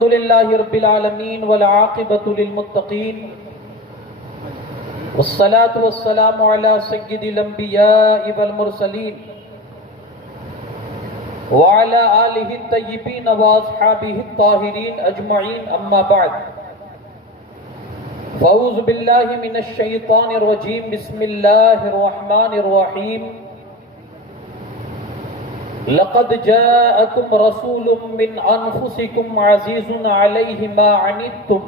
الحمد لله رب العالمين والعاقبة للمتقين والصلاة والسلام على سيد الأنبياء والمرسلين وعلى آله الطيبين وأصحابه الطاهرين أجمعين أما بعد فأعوذ بالله من الشيطان الرجيم بسم الله الرحمن الرحيم لقد جاءكم رسول من أنفسكم عزيز عليه ما عنتم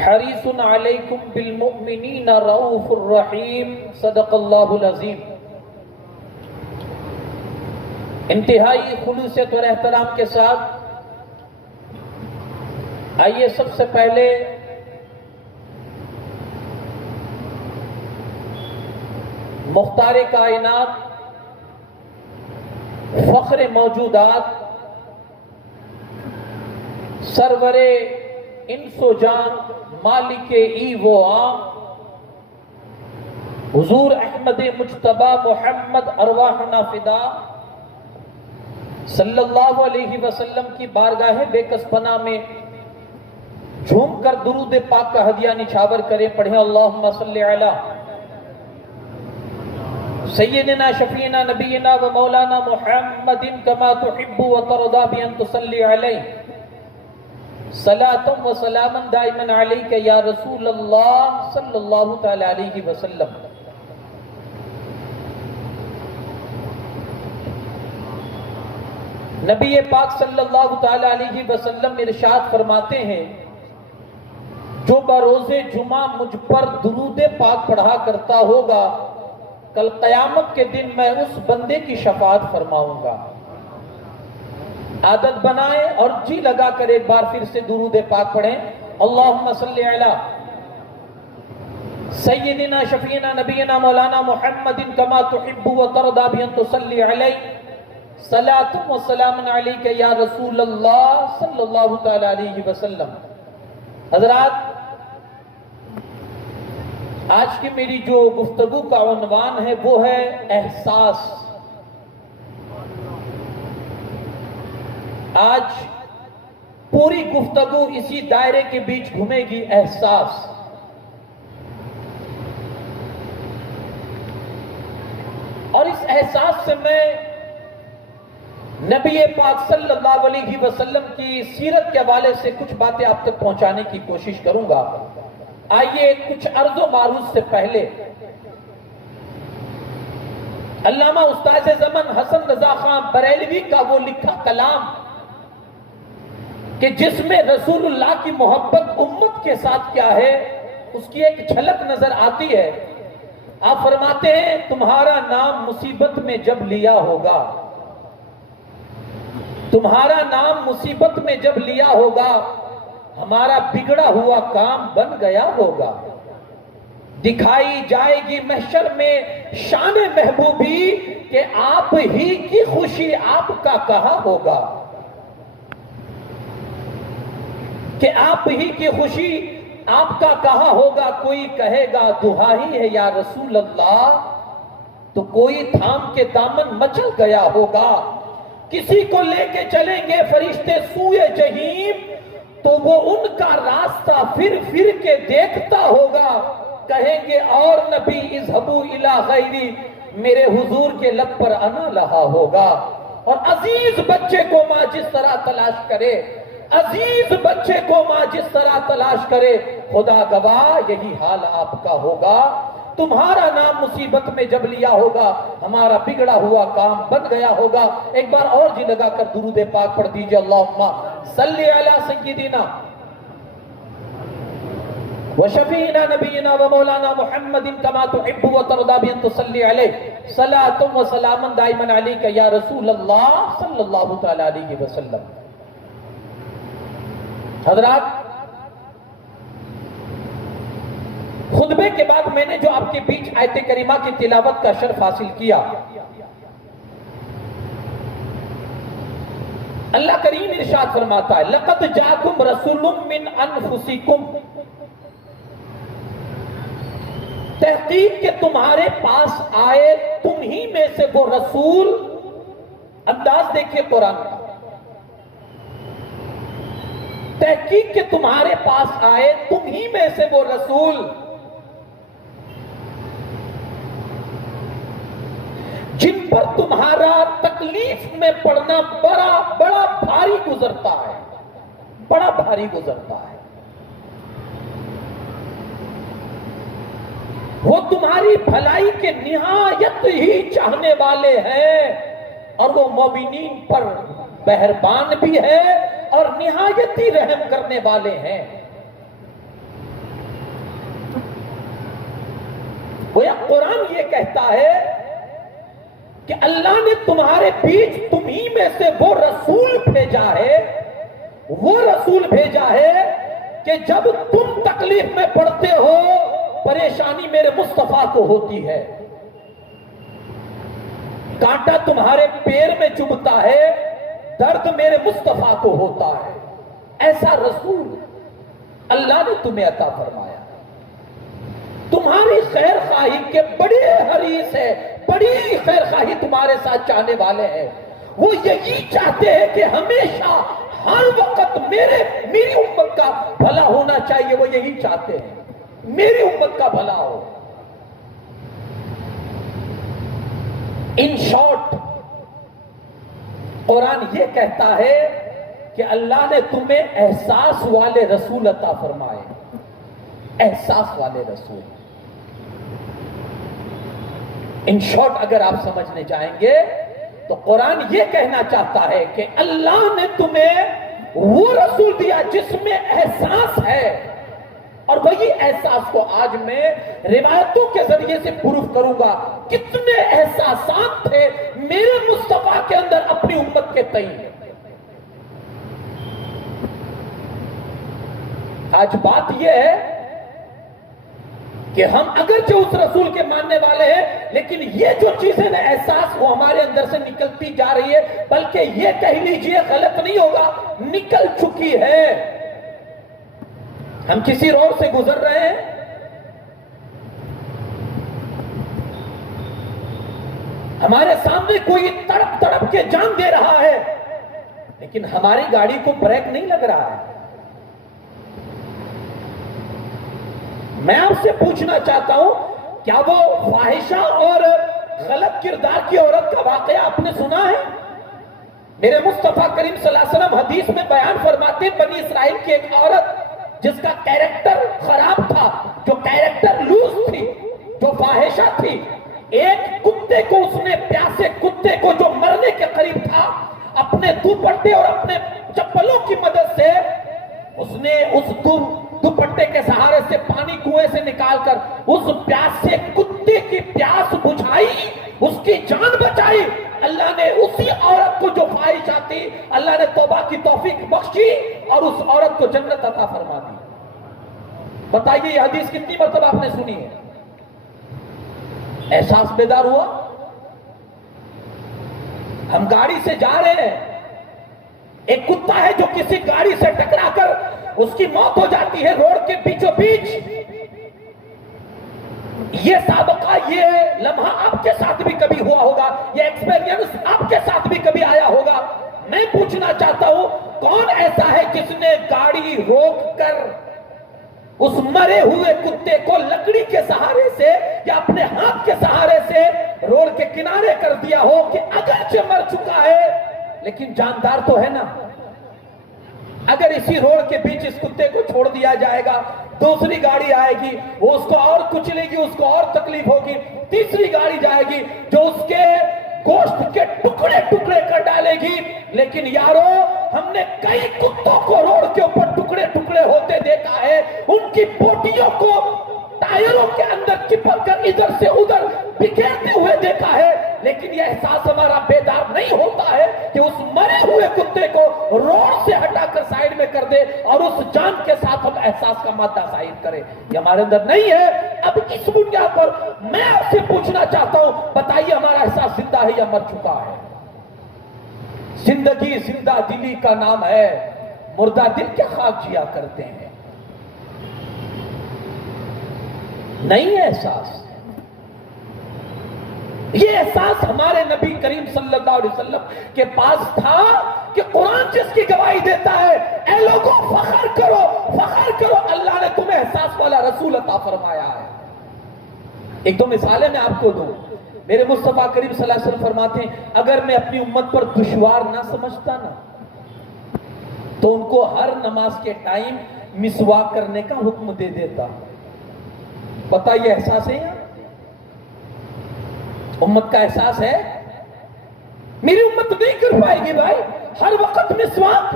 حريص عليكم بالمؤمنين رؤوف رحيم صدق اللہ العظیم۔ انتہائی خلوصیت اور احترام کے ساتھ آئیے سب سے پہلے مختار کائنات، فخر موجودات، سرور انس و جان، مالک ای و عام، حضور احمد مجتبی محمد ارواحنا فدا صلی اللہ علیہ وسلم کی بارگاہ بے کس پناہ میں جھوم کر درود پاک کا ہدیہ نچھاور کریں۔ پڑھیں اللہم صلی علی سیدنا شفیعنا نبینا و مولانا محمد کما تحب و ترضا بان تصلی علیہ صلاۃ و سلاما دائما علیک یا رسول اللہ صلی اللہ تعالی علیہ وسلم۔ نبی پاک صلی اللہ تعالی علیہ وسلم ارشاد فرماتے ہیں، جو بروز جمعہ مجھ پر درود پاک پڑھا کرتا ہوگا کل قیامت کے دن میں اس بندے کی شفاعت فرماؤں گا۔ عادت بنائیں اور جی لگا کر ایک بار پھر سے درود پاک پڑھیں۔ اللہم صلی علی سیدنا شفیعنا نبینا مولانا محمد کما تحب و ترضا بان تصلی علیہ صلاۃ و سلام علیک یا رسول اللہ صلی اللہ تعالی علیہ وسلم۔ حضرات، آج کی میری جو گفتگو کا عنوان ہے وہ ہے احساس۔ آج پوری گفتگو اسی دائرے کے بیچ گھومے گی، احساس۔ اور اس احساس سے میں نبی پاک صلی اللہ علیہ وسلم کی سیرت کے حوالے سے کچھ باتیں آپ تک پہنچانے کی کوشش کروں گا۔ آئیے کچھ عرض و معروض سے پہلے علامہ استاد زمن حسن رضا خان بریلوی کا وہ لکھا کلام کہ جس میں رسول اللہ کی محبت امت کے ساتھ کیا ہے اس کی ایک جھلک نظر آتی ہے۔ آپ فرماتے ہیں، تمہارا نام مصیبت میں جب لیا ہوگا، تمہارا نام مصیبت میں جب لیا ہوگا، ہمارا بگڑا ہوا کام بن گیا ہوگا۔ دکھائی جائے گی محشر میں شان محبوبی کہ آپ ہی کی خوشی آپ کا کہا ہوگا، کہ آپ ہی کی خوشی آپ کا کہا ہوگا۔ کوئی کہے گا دہائی ہے یا رسول اللہ، تو کوئی تھام کے دامن مچل گیا ہوگا۔ کسی کو لے کے چلیں گے فرشتے سوئے جہیم، تو وہ ان کا راستہ پھر پھر کے دیکھتا ہوگا۔ کہیں گے اور نبی اذهبوا الی غیری، میرے حضور کے لب پر انا لہا ہوگا۔ اور عزیز بچے کو ماں جس طرح تلاش کرے، عزیز بچے کو ماں جس طرح تلاش کرے، خدا گواہ یہی حال آپ کا ہوگا۔ تمہارا نام مصیبت میں جب لیا ہوگا، ہمارا بگڑا ہوا کام بن گیا ہوگا۔ ایک بار اور جی لگا کر درود پاک پڑھ دیجئے، اللہم صلی علی سیدنا و شفیعنا نبینا و مولانا محمد کما تحب و ترضا بان تصلی علیہ صلاۃ و سلاما دائما علیک یا رسول اللہ صلی اللہ تعالی علیہ وسلم۔ حضرات، خطبے کے بعد میں نے جو آپ کے بیچ آیت کریمہ کی تلاوت کا شرف حاصل کیا، اللہ کریم ارشاد فرماتا ہے، لَقَدْ جَاءَكُمْ رَسُولٌ مِّنْ أَنفُسِكُمْ، تحقیق کہ تمہارے پاس آئے تم ہی میں سے وہ رسول۔ انداز دیکھیے قرآن کا، تحقیق کہ تمہارے پاس آئے تم ہی میں سے وہ رسول جن پر تمہارا تکلیف میں پڑنا بڑا بھاری گزرتا ہے، بڑا بھاری گزرتا ہے۔ وہ تمہاری بھلائی کے نہایت ہی چاہنے والے ہیں، اور وہ مومنین پر مہربان بھی ہے اور نہایت ہی رحم کرنے والے ہیں۔ گویا قرآن یہ کہتا ہے کہ اللہ نے تمہارے بیچ تمہیں میں سے وہ رسول بھیجا ہے، وہ رسول بھیجا ہے کہ جب تم تکلیف میں پڑتے ہو پریشانی میرے مصطفیٰ کو ہوتی ہے، کانٹا تمہارے پیر میں چبھتا ہے درد میرے مصطفیٰ کو ہوتا ہے۔ ایسا رسول اللہ نے تمہیں عطا فرمایا، تمہاری خیر خواہی کے بڑے حریص ہے، بڑی خیر خواہی تمہارے ساتھ چاہنے والے ہیں۔ وہ یہی چاہتے ہیں کہ ہمیشہ ہر وقت میری امت کا بھلا ہونا چاہیے، وہ یہی چاہتے ہیں میری امت کا بھلا ہو۔ ان شارٹ قرآن یہ کہتا ہے کہ اللہ نے تمہیں احساس والے رسول عطا فرمائے، احساس والے رسول۔ ان شارٹ اگر آپ سمجھنے جائیں گے تو قرآن یہ کہنا چاہتا ہے کہ اللہ نے تمہیں وہ رسول دیا جس میں احساس ہے، اور وہی احساس کو آج میں روایتوں کے ذریعے سے پروف کروں گا کتنے احساسات تھے میرے مصطفیٰ کے اندر اپنی امت کے تئیں۔ آج بات یہ ہے کہ ہم اگرچہ اس رسول کے ماننے والے ہیں، لیکن یہ جو چیزیں احساس وہ ہمارے اندر سے نکلتی جا رہی ہے، بلکہ یہ کہہ لیجئے غلط نہیں ہوگا، نکل چکی ہے۔ ہم کسی روڈ سے گزر رہے ہیں، ہمارے سامنے کوئی تڑپ تڑپ کے جان دے رہا ہے، لیکن ہماری گاڑی کو بریک نہیں لگ رہا ہے۔ میں آپ سے پوچھنا چاہتا ہوں، کیا وہ فاحشہ اور غلط کردار کی عورت کا واقعہ آپ نے سنا ہے؟ میرے مصطفیٰ کریم صلی اللہ علیہ وسلم حدیث میں بیان فرماتے، بنی اسرائیل کی ایک عورت جس کا کیریکٹر خراب تھا، جو کیریکٹر لوز تھی، جو فاحشہ تھی، ایک کتے کو اس نے، پیاسے کتے کو جو مرنے کے قریب تھا، اپنے دوپٹے اور اپنے چپلوں کی مدد سے اس نے اس دوپٹے کے سہارے سے پانی کنویں سے نکال کر اس پیاسے کتے کی پیاس بجھائی، اس کی جان بچائی۔ اللہ نے اسی عورت کو جو فاحشہ تھی، اللہ نے توبہ کی توفیق بخشی اور اس عورت کو جنت عطا فرما دی۔ بتائیے یہ حدیث کتنی مرتبہ آپ نے سنی ہے؟ احساس بیدار ہوا؟ ہم گاڑی سے جا رہے ہیں، ایک کتا ہے جو کسی گاڑی سے ٹکرا کر اس کی موت ہو جاتی ہے روڈ کے بیچوں بیچ۔ یہ سابقہ، یہ لمحہ آپ کے ساتھ بھی کبھی ہوا ہوگا، یہ ایکسپیرینس آپ کے ساتھ بھی کبھی آیا ہوگا۔ میں پوچھنا چاہتا ہوں، کون ایسا ہے جس نے گاڑی روک کر اس مرے ہوئے کتے کو لکڑی کے سہارے سے یا اپنے ہاتھ کے سہارے سے روڈ کے کنارے کر دیا ہو کہ اگرچہ مر چکا ہے لیکن جاندار تو ہے نا؟ اگر اسی روڈ کے بیچ اس کتے کو چھوڑ دیا جائے گا، دوسری گاڑی آئے گی، وہ اس کو اور کچلے گی، اس کو اور تکلیف ہوگی، تیسری گاڑی جائے گی جو اس کے گوشت کے ٹکڑے ٹکڑے کر ڈالے گی۔ لیکن یارو، ہم نے کئی کتوں کو روڈ کے اوپر ٹکڑے ٹکڑے ہوتے دیکھا ہے، ان کی بوٹیوں کو ٹائروں کے اندر چپک کر ادھر سے ادھر بکھیرتے ہوئے دیکھا ہے، لیکن یہ احساس ہمارا بیدار نہیں ہوتا ہے کہ اس مرے ہوئے کتے کو روڈ سے ہٹا کر سائیڈ میں کر دے اور اس جان کے ساتھ ہم احساس کا مادہ ظاہر کریں۔ یہ ہمارے اندر نہیں ہے۔ اب اس بنیاد پر میں آپ سے پوچھنا چاہتا ہوں، بتائیے ہمارا احساس زندہ ہے یا مر چکا ہے؟ زندگی زندہ دلی کا نام ہے، مردہ دل کیا خاک جیا کرتے ہیں؟ نہیں ہے احساس۔ یہ احساس ہمارے نبی کریم صلی اللہ علیہ وسلم کے پاس تھا کہ قرآن جس کی گواہی دیتا ہے، اے لوگوں فخر ایک دو مثالیں میں آپ کو دوں. میرے مصطفیٰ کریم صلی اللہ علیہ وسلم فرماتے ہیں اگر میں اپنی امت پر دشوار نہ سمجھتا نا تو ان کو ہر نماز کے ٹائم مسواک کرنے کا حکم دے دیتا. پتہ یہ احساس ہے امت کا احساس ہے. میری امت نہیں کر پائے گی بھائی ہر وقت مسواک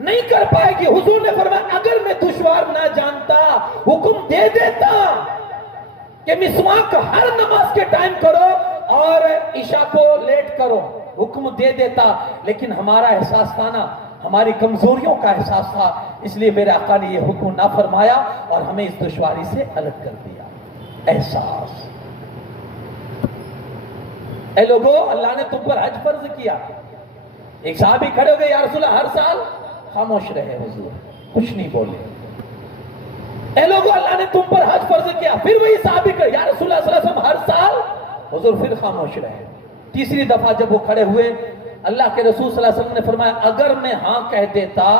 نہیں کر پائے گی. حضور نے فرمایا اگر میں دشوار نہ جانتا حکم دے دیتا کہ مسواک ہر نماز کے ٹائم کرو اور عشاء کو لیٹ کرو, حکم دے دیتا. لیکن ہمارا احساس تھا نا, ہماری کمزوریوں کا احساس تھا, اس لیے میرے آقا نے یہ حکم نہ فرمایا اور ہمیں اس دشواری سے الگ کر دیا. احساس. اے لوگو اللہ نے تم پر حج فرض کیا. ایک صحابی کھڑے ہو گئے یا رسول اللہ ہر سال. خاموش رہے حضور, کچھ نہیں بولے. اے لوگوں اللہ نے تم پر حج فرض کیا. پھر وہی صحابی کہے یا رسول اللہ صلی اللہ علیہ وسلم ہر سال. حضور پھر خاموش رہے. تیسری دفعہ جب وہ کھڑے ہوئے اللہ کے رسول صلی اللہ علیہ وسلم نے فرمایا اگر میں ہاں کہہ دیتا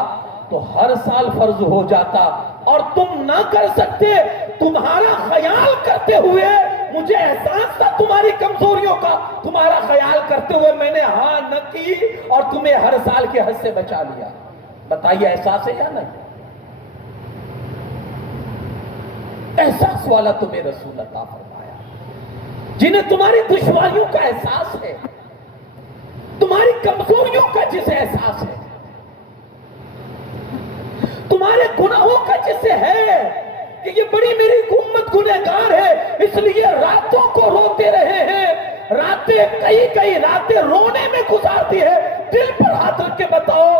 تو ہر سال فرض ہو جاتا اور تم نہ کر سکتے. تمہارا خیال کرتے ہوئے مجھے احساس تھا تمہاری کمزوریوں کا, تمہارا خیال کرتے ہوئے میں نے ہاں نہ کی اور تمہیں ہر سال کے حج سے بچا لیا. بتائیے احساس ہے یا نہیں؟ احساس والا تمہیں رسول عطا فرمایا جنہیں تمہاری دشواریوں کا احساس ہے, تمہاری کمزوریوں کا جسے احساس ہے, تمہارے گناہوں کا جسے ہے کہ یہ بڑی میری امت گنہگار ہے اس لیے راتوں کو روتے رہے ہیں. راتیں کئی راتیں رونے میں گزار دی ہے. دل پر ہاتھ رکھ کے بتاؤ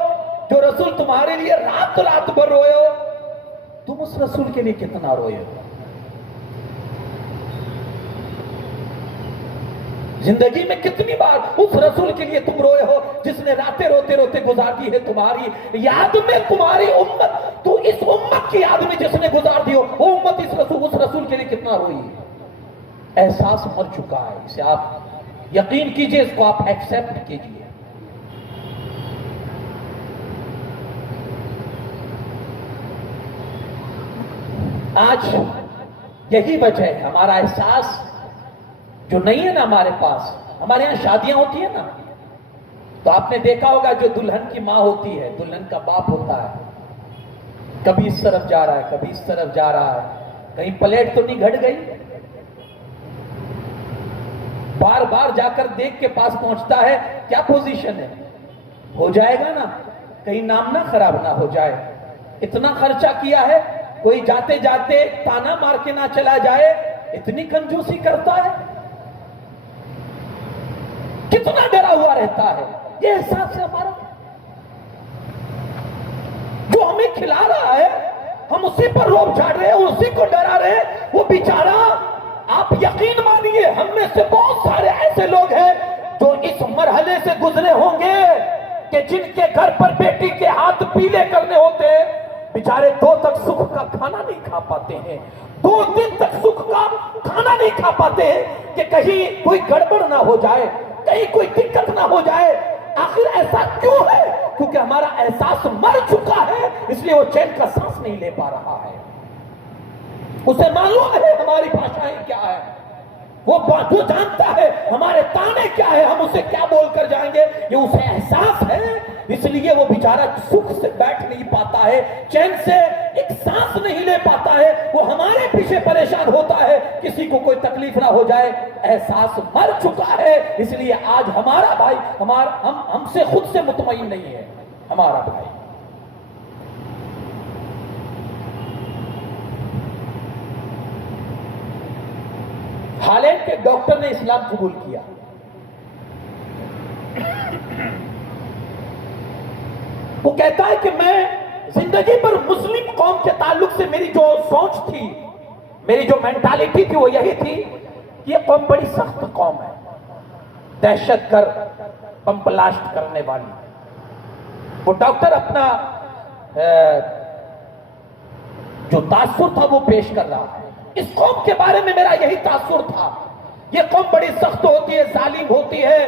جو رسول تمہارے لیے رات بھر روئے ہو تم اس رسول کے لیے کتنا روئے ہو؟ زندگی میں کتنی بار اس رسول کے لیے تم روئے ہو جس نے راتیں روتے روتے گزار دی ہے تمہاری یاد میں. تمہاری امت, تو اس امت کی یاد میں جس نے گزار دی ہو وہ امت اس رسول کے لیے کتنا روئی ہے. احساس مر چکا ہے. اسے آپ یقین کیجئے, اس کو آپ ایکسپٹ کیجئے. آج یہی وجہ ہے ہمارا احساس جو نہیں ہے نا ہمارے پاس. ہمارے یہاں شادیاں ہوتی ہیں نا تو آپ نے دیکھا ہوگا جو دلہن کی ماں ہوتی ہے, دلہن کا باپ ہوتا ہے, کبھی اس طرف جا رہا ہے کبھی اس طرف جا رہا ہے, کہیں پلیٹ تو نہیں گھٹ گئی, بار بار جا کر دیکھ کے پاس پہنچتا ہے کیا پوزیشن ہے, ہو جائے گا نا, کہیں نام نہ خراب نہ ہو جائے. اتنا خرچہ کیا ہے, کوئی جاتے جاتے تانا مار کے نہ چلا جائے, اتنی کنجوسی کرتا ہے, کتنا ڈرا ہوا رہتا ہے. یہ احساس ہے ہمارا. جو ہمیں کھلا رہا ہے ہم اسی پر روب جھاڑ رہے ہیں, اسی کو ڈرا رہے ہیں. وہ بیچارہ, آپ یقین مانیے ہم میں سے بہت سارے ایسے لوگ ہیں جو اس مرحلے سے گزرے ہوں گے کہ جن کے گھر پر بیٹی کے ہاتھ پیلے کرنے ہوتے ہیں, بیچارے 2 تک سکھ کا کھانا نہیں کھا پاتے ہیں, 2 دن تک سکھ کا کھانا نہیں کھا پاتے ہیں کہ کہیں کوئی گڑبڑ نہ ہو جائے, کہیں کوئی دقت نہ ہو جائے. آخر ایسا کیوں ہے؟ کیونکہ ہمارا احساس مر چکا ہے, اس لیے وہ چین کا سانس نہیں لے پا رہا ہے. اسے معلوم ہے ہماری بھاشائیں کیا ہے, وہ جانتا ہے ہمارے تانے کیا ہے, ہم اسے کیا بول کر جائیں گے. یہ اسے احساس ہے, اس لیے وہ بیچارہ سکھ سے بیٹھ نہیں پاتا ہے, چین سے ایک سانس نہیں لے پاتا ہے. وہ ہمارے پیچھے پریشان ہوتا ہے کسی کو کوئی تکلیف نہ ہو جائے. احساس مر چکا ہے, اس لیے آج ہمارا بھائی ہم سے خود سے مطمئن نہیں ہے. ہمارا بھائی ہالینڈ کے ڈاکٹر نے اسلام قبول کیا. وہ کہتا ہے کہ میں زندگی پر مسلم قوم کے تعلق سے میری جو سوچ تھی, میری جو مینٹالٹی تھی وہ یہی تھی کہ یہ قوم بڑی سخت قوم ہے, دہشت گرد, بم بلاسٹ کرنے والی. وہ ڈاکٹر اپنا جو تاثر تھا وہ پیش کر رہا ہے. اس قوم کے بارے میں میرا یہی تاثر تھا, یہ قوم بڑی سخت ہوتی ہے, ظالم ہوتی ہے,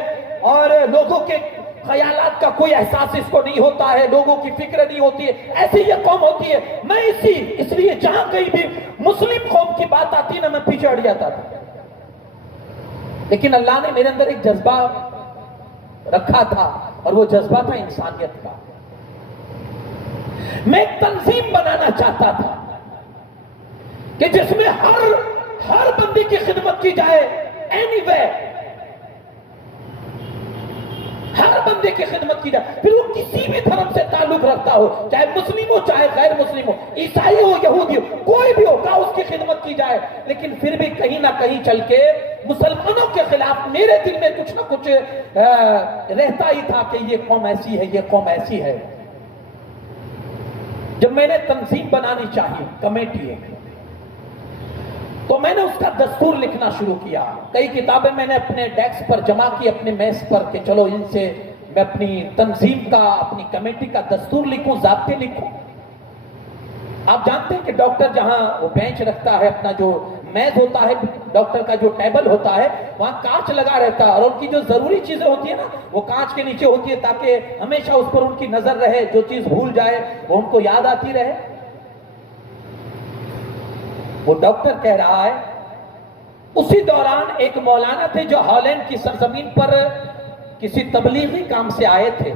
اور لوگوں کے خیالات کا کوئی احساس اس کو نہیں ہوتا ہے, لوگوں کی فکر نہیں ہوتی ہے, ایسی یہ قوم ہوتی ہے. میں اس لیے جہاں کہیں بھی مسلم قوم کی بات آتی نا میں پیچھے ہٹ جاتا تھا. لیکن اللہ نے میرے اندر ایک جذبہ رکھا تھا اور وہ جذبہ تھا انسانیت کا. میں ایک تنظیم بنانا چاہتا تھا کہ جس میں ہر بندے کی خدمت کی جائے. اینی وے ہر بندے کی خدمت کی جائے، پھر وہ کسی بھی دھرم سے تعلق رکھتا ہو، چاہے مسلم ہو چاہے غیر مسلم ہو، عیسائی ہو یہودی ہو، کوئی بھی ہوگا، اس کی خدمت کی جائے. لیکن پھر بھی کہیں نہ کہیں چل کے مسلمانوں کے خلاف میرے دل میں کچھ نہ کچھ رہتا ہی تھا کہ یہ قوم ایسی ہے، یہ قوم ایسی ہے. جب میں نے تنظیم بنانی چاہیے، کمیٹی ایک، تو میں نے اس کا دستور لکھنا شروع کیا. کئی کتابیں میں نے اپنے ڈیسک پر جمع کی، اپنے میز پر، کہ چلو ان سے میں اپنی تنظیم کا، اپنی کمیٹی کا دستور لکھوں، ضابطے لکھوں. آپ جانتے ہیں کہ ڈاکٹر جہاں وہ بینچ رکھتا ہے، اپنا جو میز ہوتا ہے، ڈاکٹر کا جو ٹیبل ہوتا ہے، وہاں کانچ لگا رہتا ہے، اور ان کی جو ضروری چیزیں ہوتی ہیں نا، وہ کانچ کے نیچے ہوتی ہے تاکہ ہمیشہ اس پر ان کی نظر رہے، جو چیز بھول جائے وہ ان کو یاد آتی رہے. وہ ڈاکٹر کہہ رہا ہے، اسی دوران ایک مولانا تھے جو ہالینڈ کی سرزمین پر کسی تبلیغی کام سے آئے تھے،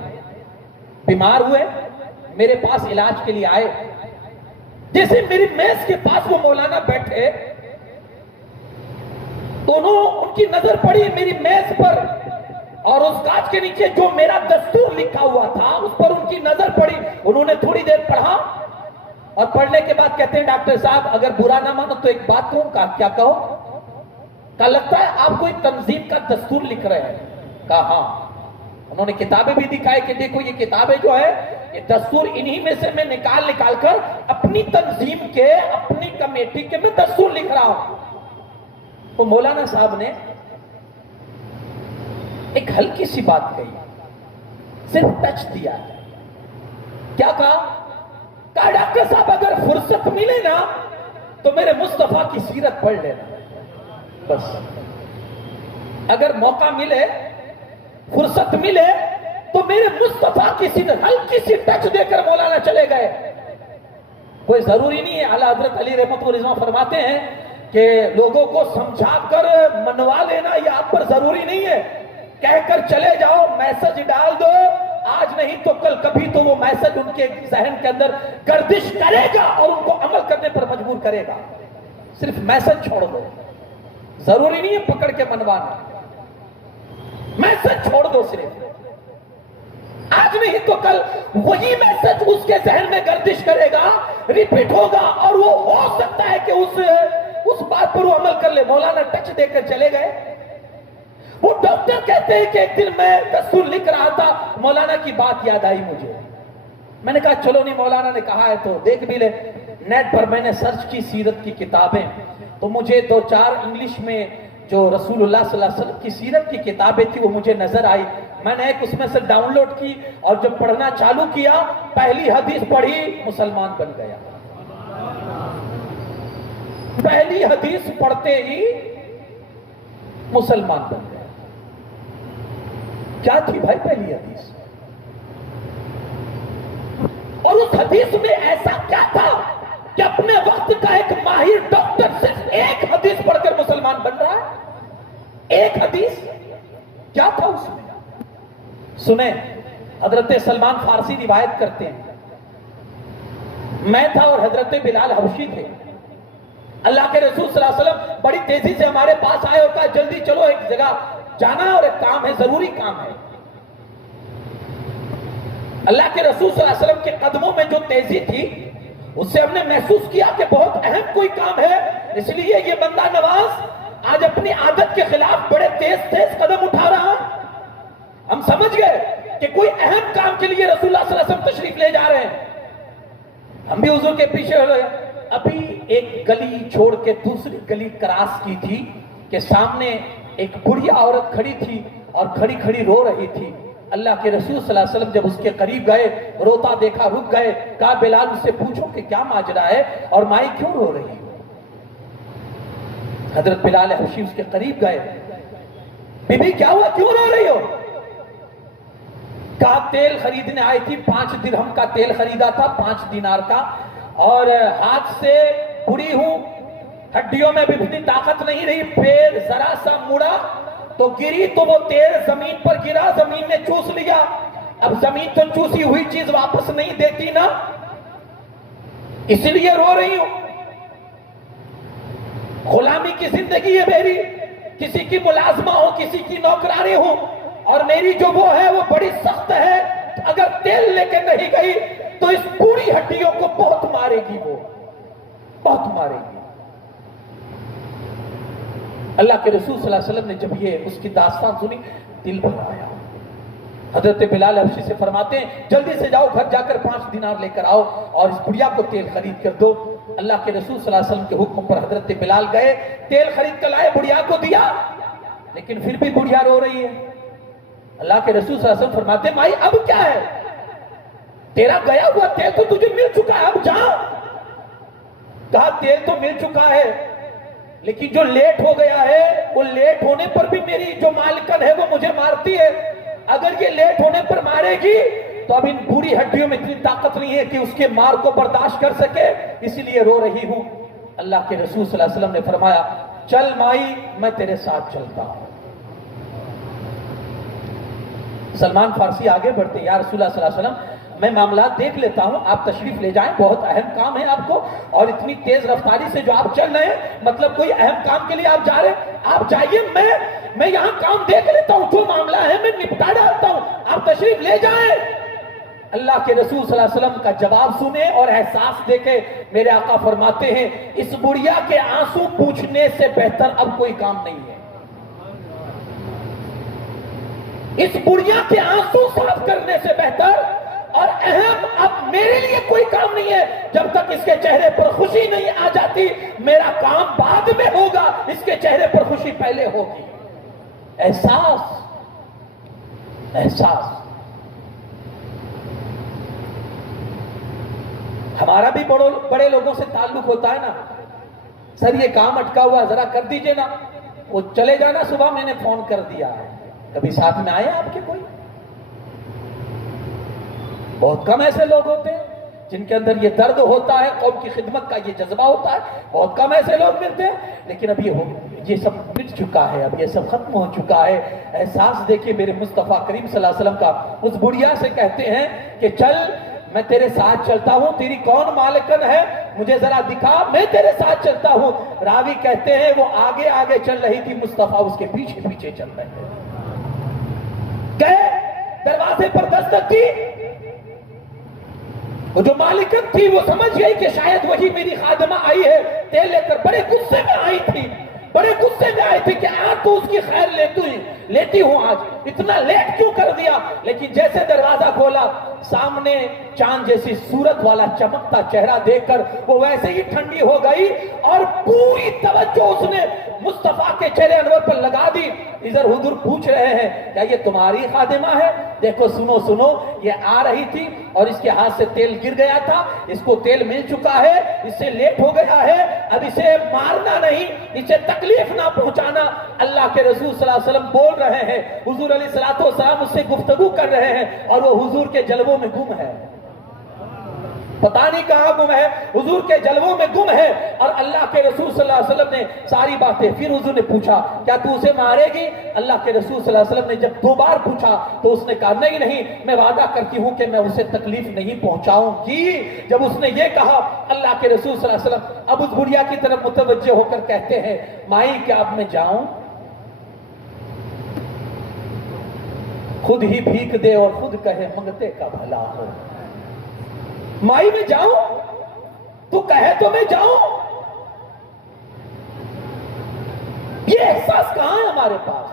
بیمار ہوئے، میرے پاس علاج کے لیے آئے. جیسے میری میز کے پاس وہ مولانا بیٹھے، دونوں ان کی نظر پڑی میری میز پر، اور اس کانچ کے نیچے جو میرا دستور لکھا ہوا تھا اس پر ان کی نظر پڑی. انہوں نے تھوڑی دیر پڑھا اور پڑھنے کے بعد کہتے ہیں، ڈاکٹر صاحب اگر برا نہ مانو تو ایک بات کہوں. کہا کیا کہو؟ کہا لگتا ہے آپ کوئی تنظیم کا دستور لکھ رہے ہیں. کہا ہاں. انہوں نے کتابیں بھی دکھائی کہ دیکھو یہ کتابیں جو ہے یہ دستور انہی میں سے میں نکال کر اپنی تنظیم کے، اپنی کمیٹی کے میں دستور لکھ رہا ہوں. تو مولانا صاحب نے ایک ہلکی سی بات کہی، صرف ٹچ دیا. کیا کہا؟ کہا ڈاکٹر صاحب اگر فرصت ملے نا تو میرے مصطفیٰ کی سیرت پڑھ لینا. بس اگر موقع ملے، فرصت ملے تو میرے مصطفیٰ کی سیرت، ہلکی سی ٹچ دے کر مولانا چلے گئے. کوئی ضروری نہیں ہے. اعلیٰ حضرت علی رحمت و رضوان فرماتے ہیں کہ لوگوں کو سمجھا کر منوا لینا یہ آپ پر ضروری نہیں ہے. کہہ کر چلے جاؤ، میسج ڈال دو، آج نہیں تو کل کبھی تو وہ میسج ان کے ذہن کے اندر گردش کرے گا اور ان کو عمل کرنے پر مجبور کرے گا. صرف میسج چھوڑ دو، ضروری نہیں ہے پکڑ کے منوانا. میسج چھوڑ دو، صرف آج نہیں تو کل وہی میسج اس کے ذہن میں گردش کرے گا، ریپیٹ ہوگا، اور وہ ہو سکتا ہے کہ اس بات پر وہ عمل کر لے. مولانا ٹچ دے کر چلے گئے. وہ ڈاکٹر کہتے ہیں کہ ایک دن میں دستور لکھ رہا تھا، مولانا کی بات یاد آئی مجھے. میں نے کہا چلو نہیں، مولانا نے کہا ہے تو دیکھ بھی لے. نیٹ پر میں نے سرچ کی سیرت کی کتابیں، تو مجھے 2-4 انگلش میں جو رسول اللہ صلی اللہ علیہ وسلم کی سیرت کی کتابیں تھی وہ مجھے نظر آئی. میں نے ایک اس میں سے ڈاؤن لوڈ کی اور جب پڑھنا چالو کیا، پہلی حدیث پڑھی، مسلمان بن گیا. پہلی حدیث پڑھتے ہی مسلمان بن گیا. کیا تھی بھائی پہلی حدیث؟ اور اس حدیث میں ایسا کیا تھا کہ اپنے وقت کا ایک ماہر ڈاکٹر صرف ایک حدیث پڑھ کر مسلمان بن رہا ہے؟ ایک حدیث کیا تھا اس میں؟ سنیں، حضرت سلمان فارسی روایت کرتے ہیں، میں تھا اور حضرت بلال حبشی تھے. اللہ کے رسول صلی اللہ علیہ وسلم بڑی تیزی سے ہمارے پاس آئے اور کہا جلدی چلو، ایک جگہ جانا ہے اور ایک کام ہے، ضروری کام ہے. اللہ کے رسول صلی اللہ علیہ وسلم کے قدموں میں جو تیزی تھی اس سے ہم نے محسوس کیا کہ بہت اہم کوئی کام ہے. اس لیے یہ بندہ نواز آج اپنی عادت کے خلاف بڑے تیز قدم اٹھا رہا. ہم سمجھ گئے کہ کوئی اہم کام کے لیے رسول اللہ صلی اللہ علیہ وسلم تشریف لے جا رہے ہیں. ہم بھی حضور کے پیچھے ہو گئے. ابھی ایک گلی چھوڑ کے دوسری گلی کراس کی تھی کہ سامنے ایک بڑھیا عورت کھڑی تھی اور کھڑی کھڑی رو رہی تھی. اللہ کے رسول صلی اللہ علیہ وسلم جب اس کے قریب گئے، روتا دیکھا، رک گئے. کہا بلال اس سے پوچھو کہ کیا ماجرا ہے اور مائی کیوں رو رہی ہو؟ حضرت بلال حبشی اس کے قریب گئے. بی بی کیا ہوا، کیوں رو رہی ہو؟ کہا تیل خریدنے آئی تھی، 5 درہم کا تیل خریدا تھا، 5 دینار کا، اور ہاتھ سے بڑی ہوں، ہڈیوں میں بھی اتنی طاقت نہیں رہی، پیر ذرا سا مڑا تو گری تو وہ تیل زمین پر گرا، زمین نے چوس لیا. اب زمین تو چوسی ہوئی چیز واپس نہیں دیتی نا، اس لیے رو رہی ہوں. غلامی کی زندگی ہے میری، کسی کی ملازمہ ہو، کسی کی نوکرانی ہو، اور میری جو وہ ہے وہ بڑی سخت ہے. اگر تیل لے کے نہیں گئی تو اس پوری ہڈیوں کو بہت مارے گی، وہ بہت مارے گی. اللہ کے رسول صلی اللہ علیہ وسلم نے جب یہ اس کی داستان سنی، دل بھر آیا. حضرت بلال حبشی سے فرماتے ہیں جلدی سے جاؤ، گھر جا کر 5 دینار لے کر آؤ اور اس بڑھیا کو تیل خرید کر دو. اللہ کے رسول صلی اللہ علیہ وسلم کے حکم پر حضرت بلال گئے، تیل خرید کر لائے، بڑھیا کو دیا، لیکن پھر بھی بڑھیا رو رہی ہے. اللہ کے رسول صلی اللہ علیہ وسلم فرماتے ہیں مائی اب کیا ہے، تیرا گیا ہوا تیل تو تجھے مل چکا ہے، اب جا. کہا تیل تو مل چکا ہے، لیکن جو لیٹ ہو گیا ہے وہ لیٹ ہونے پر بھی میری جو مالکن ہے وہ مجھے مارتی ہے. اگر یہ لیٹ ہونے پر مارے گی تو اب ان بوڑھی ہڈیوں میں اتنی طاقت نہیں ہے کہ اس کے مار کو برداشت کر سکے، اسی لیے رو رہی ہوں. اللہ کے رسول صلی اللہ علیہ وسلم نے فرمایا چل مائی میں تیرے ساتھ چلتا ہوں. سلمان فارسی آگے بڑھتے یا رسول اللہ صلی اللہ علیہ وسلم میں معاملات دیکھ لیتا ہوں، آپ تشریف لے جائیں، بہت اہم کام ہے آپ کو، اور اتنی تیز رفتاری سے جو آپ چل رہے ہیں مطلب کوئی اہم کام کے لیے آپ جا رہے ہیں، آپ جائیے، میں یہاں کام دیکھ لیتا ہوں، جو معاملہ ہے میں نپٹا ڈالتا ہوں، آپ تشریف لے جائیں. اللہ کے رسول صلی اللہ علیہ وسلم کا جواب سنے اور احساس دیکھے. میرے آقا فرماتے ہیں اس بڑھیا کے آنسو پوچھنے سے بہتر اب کوئی کام نہیں ہے. اس بڑھیا کے آنسو صاف کرنے سے بہتر اور اہم اب میرے لیے کوئی کام نہیں ہے. جب تک اس کے چہرے پر خوشی نہیں آ جاتی میرا کام بعد میں ہوگا، اس کے چہرے پر خوشی پہلے ہوگی. احساس ہمارا بھی بڑے لوگوں سے تعلق ہوتا ہے نا، سر یہ کام اٹکا ہوا ذرا کر دیجئے نا، وہ چلے جانا صبح میں نے فون کر دیا ہے. کبھی ساتھ میں آئے آپ کے کوئی؟ بہت کم ایسے لوگ ہوتے ہیں جن کے اندر یہ درد ہوتا ہے، قوم کی خدمت کا یہ جذبہ ہوتا ہے. بہت کم ایسے لوگ ملتے ہیں، لیکن اب یہ سب مٹ چکا ہے، اب یہ سب ختم ہو چکا ہے. احساس دیکھیے میرے مصطفیٰ کریم صلی اللہ علیہ وسلم کا. اس بڑھیا سے کہتے ہیں کہ چل میں تیرے ساتھ چلتا ہوں، تیری کون مالکن ہے مجھے ذرا دکھا، میں تیرے ساتھ چلتا ہوں. راوی کہتے ہیں وہ آگے آگے چل رہی تھی، مصطفیٰ اس کے پیچھے پیچھے چل رہے تھے. گئے دروازے پر دستک کی، وہ جو مالکن تھی وہ سمجھ گئی کہ شاید وہی میری خادمہ آئی ہے، تیل لے کر. بڑے غصے میں آئی تھی، بڑے غصے میں آئی تھی کہ آج تو اس کی خیر لیتی ہوں، آج اتنا لیٹ کیوں کر دیا. لیکن جیسے دروازہ کھولا سامنے چاند جیسی صورت والا چمکتا چہرہ دیکھ کر وہ ویسے ہی ٹھنڈی ہو گئی اور پوری توجہ اس نے مصطفیٰ کے چہرے انور پر لگا دی. ادھر حضور پوچھ رہے ہیں کیا یہ تمہاری خادمہ ہے؟ دیکھو سنو یہ آ رہی تھی اور اس کے ہاتھ سے تیل گر گیا تھا، اس کو تیل مل چکا ہے، اس سے لیٹ ہو گیا ہے، اب اسے مارنا نہیں، اسے تکلیف نہ پہنچانا. اللہ کے رسول صلی اللہ علیہ وسلم بول رہے ہیں، حضور علیہ السلام اس سے گفتگو کر رہے ہیں اور وہ حضور کے جلووں میں گم ہے. پتہ نہیں کہاں گم ہے، حضور کے جلووں میں گم ہے. اور اللہ کے رسول صلی اللہ علیہ وسلم نے ساری باتیں، پھر حضور نے پوچھا کیا تو اسے مارے گی؟ اللہ کے رسول صلی اللہ علیہ وسلم نے جب 2 بار پوچھا تو اس نے کہا نہیں میں وعدہ کرتی ہوں کہ میں اسے تکلیف نہیں پہنچاؤں گی. جب اس نے یہ کہا اللہ کے رسول صلی اللہ علیہ وسلم اب اس بڑھیا کی طرف متوجہ ہو کر کہتے ہیں مائی کیا اب میں جاؤں؟ خود ہی بھیک دے اور خود کہے منگتے کا بھلا ہو. مائی میں جاؤں؟ تو کہے تو میں جاؤں. یہ احساس کہاں ہے ہمارے پاس؟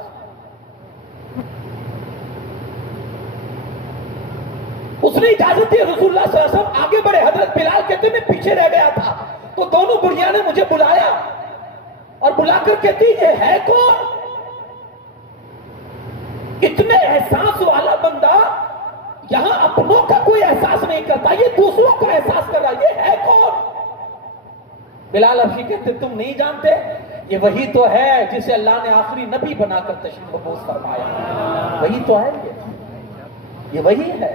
اس نے اجازت دی، رسول اللہ صلی اللہ علیہ وسلم آگے بڑھے. حضرت بلال کہتے میں پیچھے رہ گیا تھا تو دونوں بڑھیا نے مجھے بلایا اور بلا کر کہتی یہ ہے کون؟ اتنے احساس والا بندہ یہاں اپنوں کا کوئی احساس نہیں کرتا، یہ دوسروں کا احساس کر رہا، یہ ہے کون؟ بلال حبشی کہتے تم نہیں جانتے، یہ وہی تو ہے جسے اللہ نے آخری نبی بنا کر تشریف مبعوث فرمایا. وہی تو ہے، یہ وہی ہے.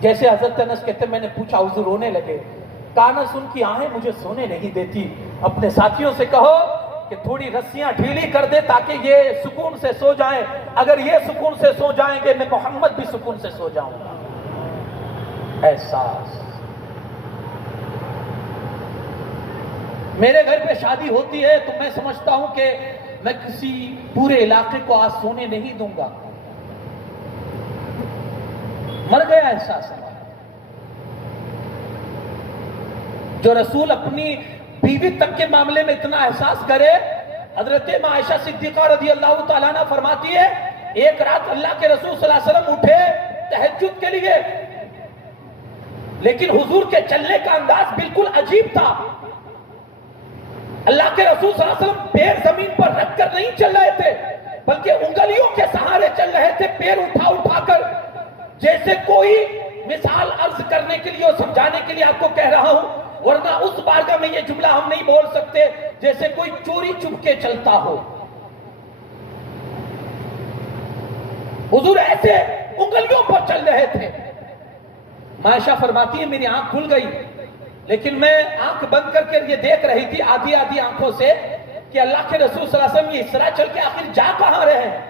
جیسے حضرت انس کہتے میں نے پوچھا حضور رونے لگے، کانس ان کی آہیں مجھے سونے نہیں دیتی، اپنے ساتھیوں سے کہو کہ تھوڑی رسیاں ڈھیلی کر دے تاکہ یہ سکون سے سو جائیں، اگر یہ سکون سے سو جائیں گے میں محمد بھی سکون سے سو جاؤں گا۔ احساس، میرے گھر پہ شادی ہوتی ہے تو میں سمجھتا ہوں کہ میں کسی پورے علاقے کو آج سونے نہیں دوں گا، مر گیا احساس ہمارا۔ جو رسول اپنی بیوی تک کے معاملے میں اتنا احساس کرے، حضرت عائشہ صدیقہ رضی اللہ تعالیٰ عنہ فرماتی ہے ایک رات اللہ کے رسول صلی اللہ علیہ وسلم اٹھے تہجد کے لیے، لیکن حضور کے چلنے کا انداز بالکل عجیب تھا۔ اللہ کے رسول صلی اللہ علیہ وسلم پیر زمین پر رکھ کر نہیں چل رہے تھے بلکہ انگلیوں کے سہارے چل رہے تھے، پیر اٹھا اٹھا کر، جیسے کوئی مثال عرض کرنے کے لیے اور سمجھانے کے لیے آپ کو کہہ رہا ہوں، ورنہ اس بارگاہ میں یہ جملہ ہم نہیں بول سکتے جیسے کوئی چوری چپ کے چلتا ہو۔ حضور ایسے انگلیوں پر چل رہے تھے۔ عائشہ فرماتی ہے میری آنکھ کھل گئی، لیکن میں آنکھ بند کر کے یہ دیکھ رہی تھی آدھی آدھی آنکھوں سے کہ اللہ کے رسول صلی اللہ علیہ وسلم یہ اس طرح چل کے آخر جا کہاں رہے ہیں۔